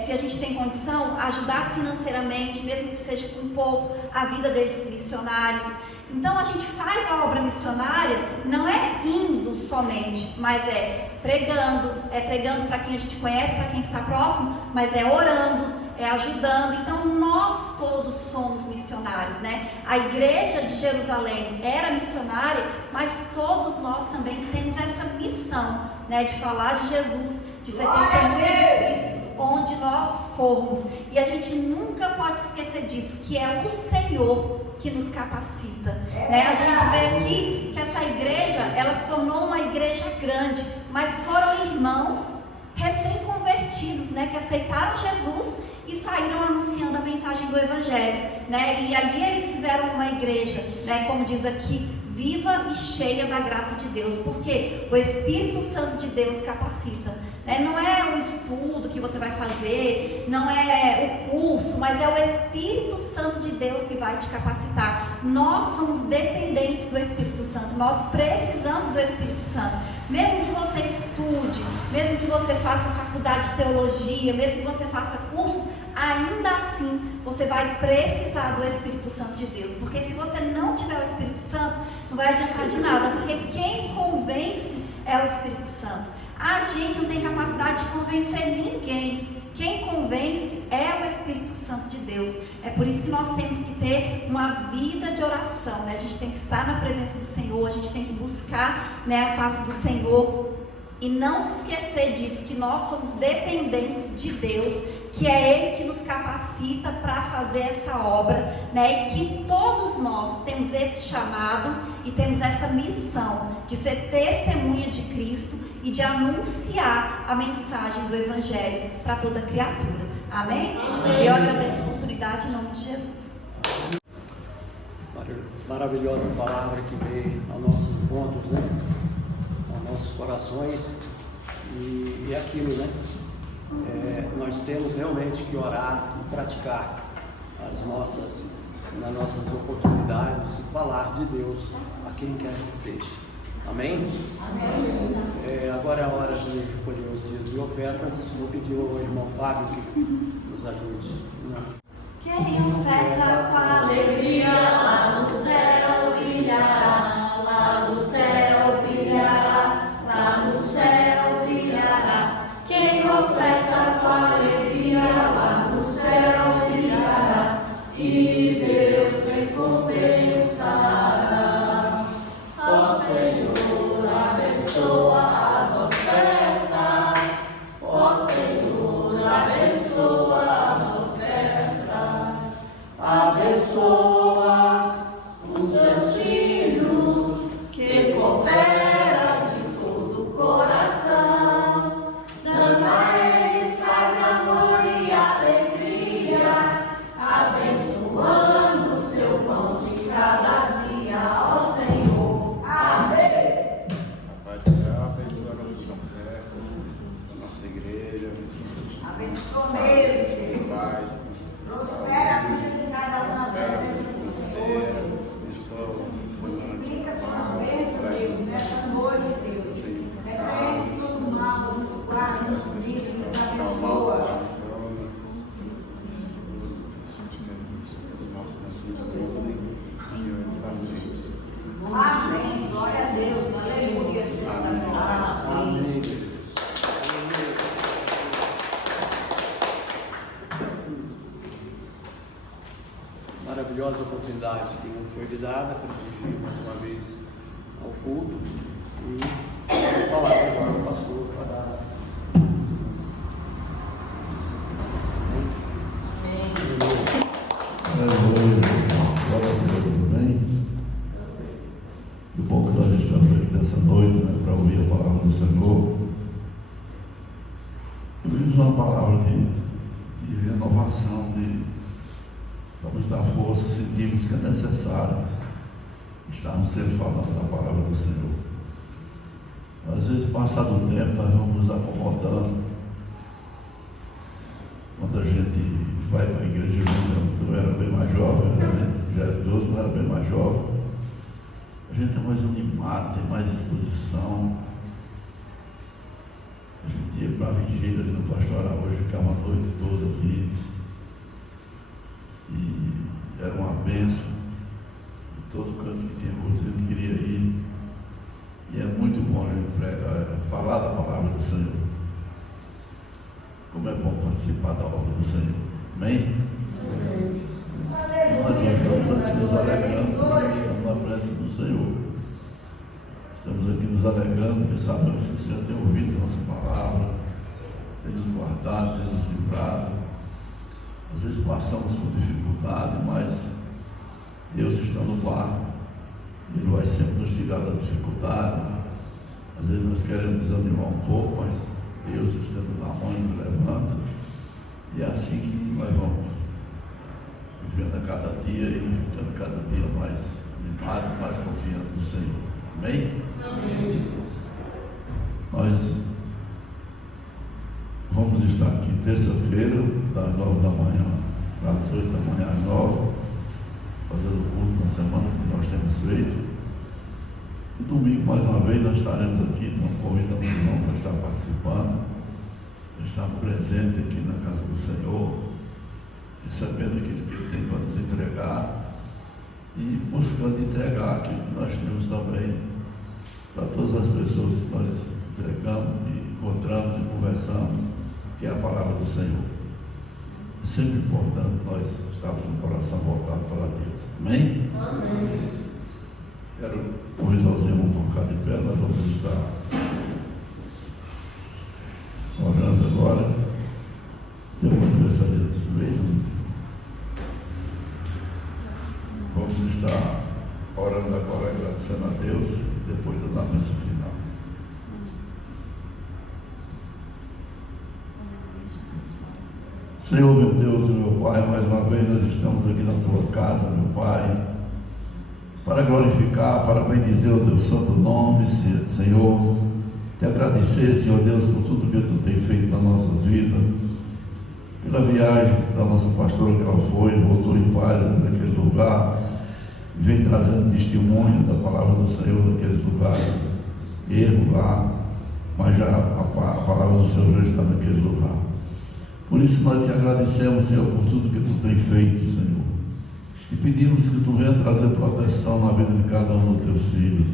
se a gente tem condição, ajudar financeiramente, mesmo que seja com pouco, a vida desses missionários. Então a gente faz a obra missionária, não é indo somente, mas é pregando para quem a gente conhece, para quem está próximo, mas é orando, é ajudando. Então nós todos somos missionários, né? A igreja de Jerusalém era missionária, mas todos nós também temos essa missão, né, de falar de Jesus, de ser testemunha de Cristo, onde nós formos. E a gente nunca pode se esquecer disso, que é o Senhor que nos capacita, né? A gente vê aqui que essa igreja, ela se tornou uma igreja grande, mas foram irmãos recém-convertidos, né, que aceitaram Jesus e saíram anunciando a mensagem do Evangelho, né? E ali eles fizeram uma igreja, né, como diz aqui, viva e cheia da graça de Deus, porque o Espírito Santo de Deus capacita, né? Não é o estudo que você vai fazer, não é o curso, mas é o Espírito Santo de Deus que vai te capacitar. Nós somos dependentes do Espírito Santo, nós precisamos do Espírito Santo. Mesmo que você estude, mesmo que você faça faculdade de teologia, mesmo que você faça cursos, ainda assim você vai precisar do Espírito Santo de Deus, porque se você não tiver o Espírito Santo, não vai adiantar de nada, porque quem convence é o Espírito Santo. A gente não tem capacidade de convencer ninguém. Quem convence é o Espírito Santo de Deus. É por isso que nós temos que ter uma vida de oração, né? A gente tem que estar na presença do Senhor, a gente tem que buscar, né, a face do Senhor e não se esquecer disso, que nós somos dependentes de Deus, que é Ele que nos capacita para fazer essa obra, né? E que todos nós temos esse chamado e temos essa missão de ser testemunha de Cristo e de anunciar a mensagem do Evangelho para toda criatura. Amém? Eu agradeço a oportunidade em nome de Jesus. Maravilhosa palavra que veio aos nossos encontros, né? Aos nossos corações. E aquilo, né? Nós temos realmente que orar e praticar nas nossas oportunidades e falar de Deus a quem quer que seja. Amém? Amém. Agora é a hora de recolher os dias de ofertas. Vou pedir ao irmão Fábio que nos ajude. Quem oferta com alegria lá no céu brilhará, lá no céu brilhará, lá no céu brilhará. Quem oferta com alegria lá no céu brilhará, e Deus recompensará. Ó Senhor, abençoa as ofertas. Ó Senhor, abençoa as ofertas. Abençoa os seus filhos que cooperam de todo o coração, dando a eles paz, amor e alegria, abençoando o seu pão de cada dia, ó Senhor. Amém. Pai do céu, abençoa nossas ofertas, a nossa igreja, Abençoa mesmo, paz, prospera a vida de cada uma delas, Senhor. abençoa Multiplica suas bênçãos, Deus, nesta noite, Deus. Repreende todo mal, nos guarda, nos livra, nos abençoa. Amém. Glória a Deus. Aleluia. Amém. Maravilhosa oportunidade que nos foi lhe dada para dirigir mais uma vez ao culto. E essa palavra agora o pastor para dar. Aleluia, glória a Deus, amém? Que bom que nós estamos aqui nessa noite, né, para ouvir a palavra do Senhor. Ouvimos uma palavra de renovação, para nos dar força, sentimos que é necessário estarmos sempre falando da palavra do Senhor. Às vezes, passado o tempo, nós vamos nos acomodando. Quando a gente vai para a igreja, eu era bem quando era bem mais jovem, a gente é mais animado, tem mais disposição. A gente ia para a vigília do pastor Araújo, ficava a noite toda ali. E era uma bênção. De todo canto que tinha culto, a gente queria ir. E é muito bom a gente falar da palavra do Senhor. Como é bom participar da obra do Senhor. Amém? Nós estamos aqui nos alegrando, estamos na presença do Senhor. Estamos aqui nos alegrando, porque sabemos que o Senhor tem ouvido a nossa palavra, tem nos guardado, tem nos livrado. Às vezes passamos por dificuldade, mas Deus está no barco. Ele vai sempre nos tirar da dificuldade. Às vezes nós queremos desanimar um pouco, mas Deus estando na mão nos levanta. E é assim que nós vamos vivendo a cada dia e ficando cada dia mais animado, mais confiante no Senhor. Amém? Amém. Nós vamos estar aqui terça-feira, das 9 da manhã às 8 da manhã às 9, fazendo o culto na semana que nós temos feito. E domingo, mais uma vez, nós estaremos aqui, então convidamos o irmão para estar participando, para estar presente aqui na casa do Senhor, recebendo aquilo que Ele tem para nos entregar e buscando entregar aquilo que nós temos também para todas as pessoas que nós entregamos e encontramos e conversamos, que é a palavra do Senhor. É sempre importante nós estarmos com o coração voltado para Deus. Amém? Amém. Quero convidar os irmãos para ficar de pé, nós vamos estar orando agora. Tem um aniversário desse mês. Vamos estar orando agora, agradecendo a Deus, depois da bênção final. Senhor, meu Deus e meu Pai, mais uma vez nós estamos aqui na Tua casa, meu Pai, para glorificar, para bendizer o Teu santo nome, Senhor, te agradecer, Senhor Deus, por tudo que Tu tem feito nas nossas vidas, pela viagem da nossa pastora que ela foi, voltou em paz naquele lugar, e vem trazendo testemunho da palavra do Senhor naqueles lugares, erro lá, mas já a palavra do Senhor já está naquele lugar. Por isso nós te agradecemos, Senhor, por tudo que Tu tem feito, Senhor. E pedimos que Tu venha trazer proteção na vida de cada um dos Teus filhos.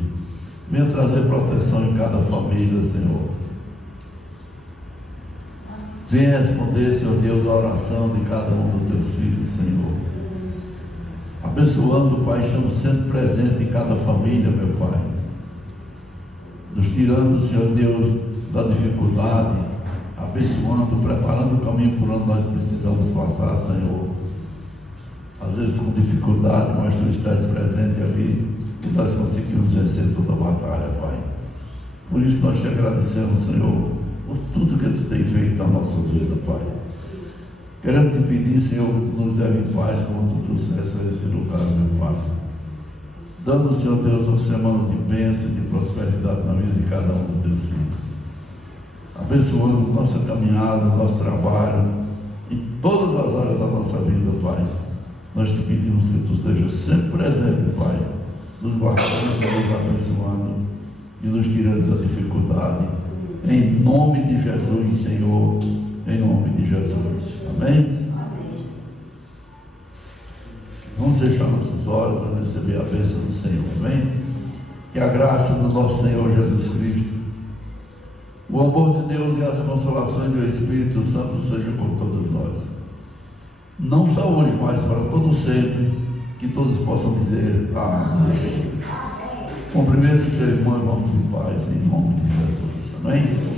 Venha trazer proteção em cada família, Senhor. Venha responder, Senhor Deus, a oração de cada um dos Teus filhos, Senhor. Abençoando, Pai, estamos sempre presentes em cada família, meu Pai. Nos tirando, Senhor Deus, da dificuldade, abençoando, preparando o caminho por onde nós precisamos passar, Senhor. Às vezes com dificuldade, mas Tu estás presente ali e nós conseguimos vencer toda a batalha, Pai. Por isso nós te agradecemos, Senhor, por tudo que Tu tem feito na nossa vida, Pai. Queremos te pedir, Senhor, que Tu nos leve em paz como Tu trouxeste a esse lugar, meu Pai. Dando, Senhor Deus, uma semana de bênção e de prosperidade na vida de cada um dos Teus filhos. Abençoando nossa caminhada, nosso trabalho, em todas as áreas da nossa vida, Pai. Nós te pedimos que Tu esteja sempre presente, Pai, nos guardando, nos abençoando e nos tirando da dificuldade. Em nome de Jesus, Senhor, em nome de Jesus. Amém? Vamos fechar nossos olhos para receber a bênção do Senhor. Amém? Que a graça do nosso Senhor Jesus Cristo, o amor de Deus e as consolações do Espírito Santo sejam com todos nós. Não só hoje, mas para todo sempre, que todos possam dizer amém. Cumprimento o seu irmão, vamos em paz, em nome de Jesus. Amém?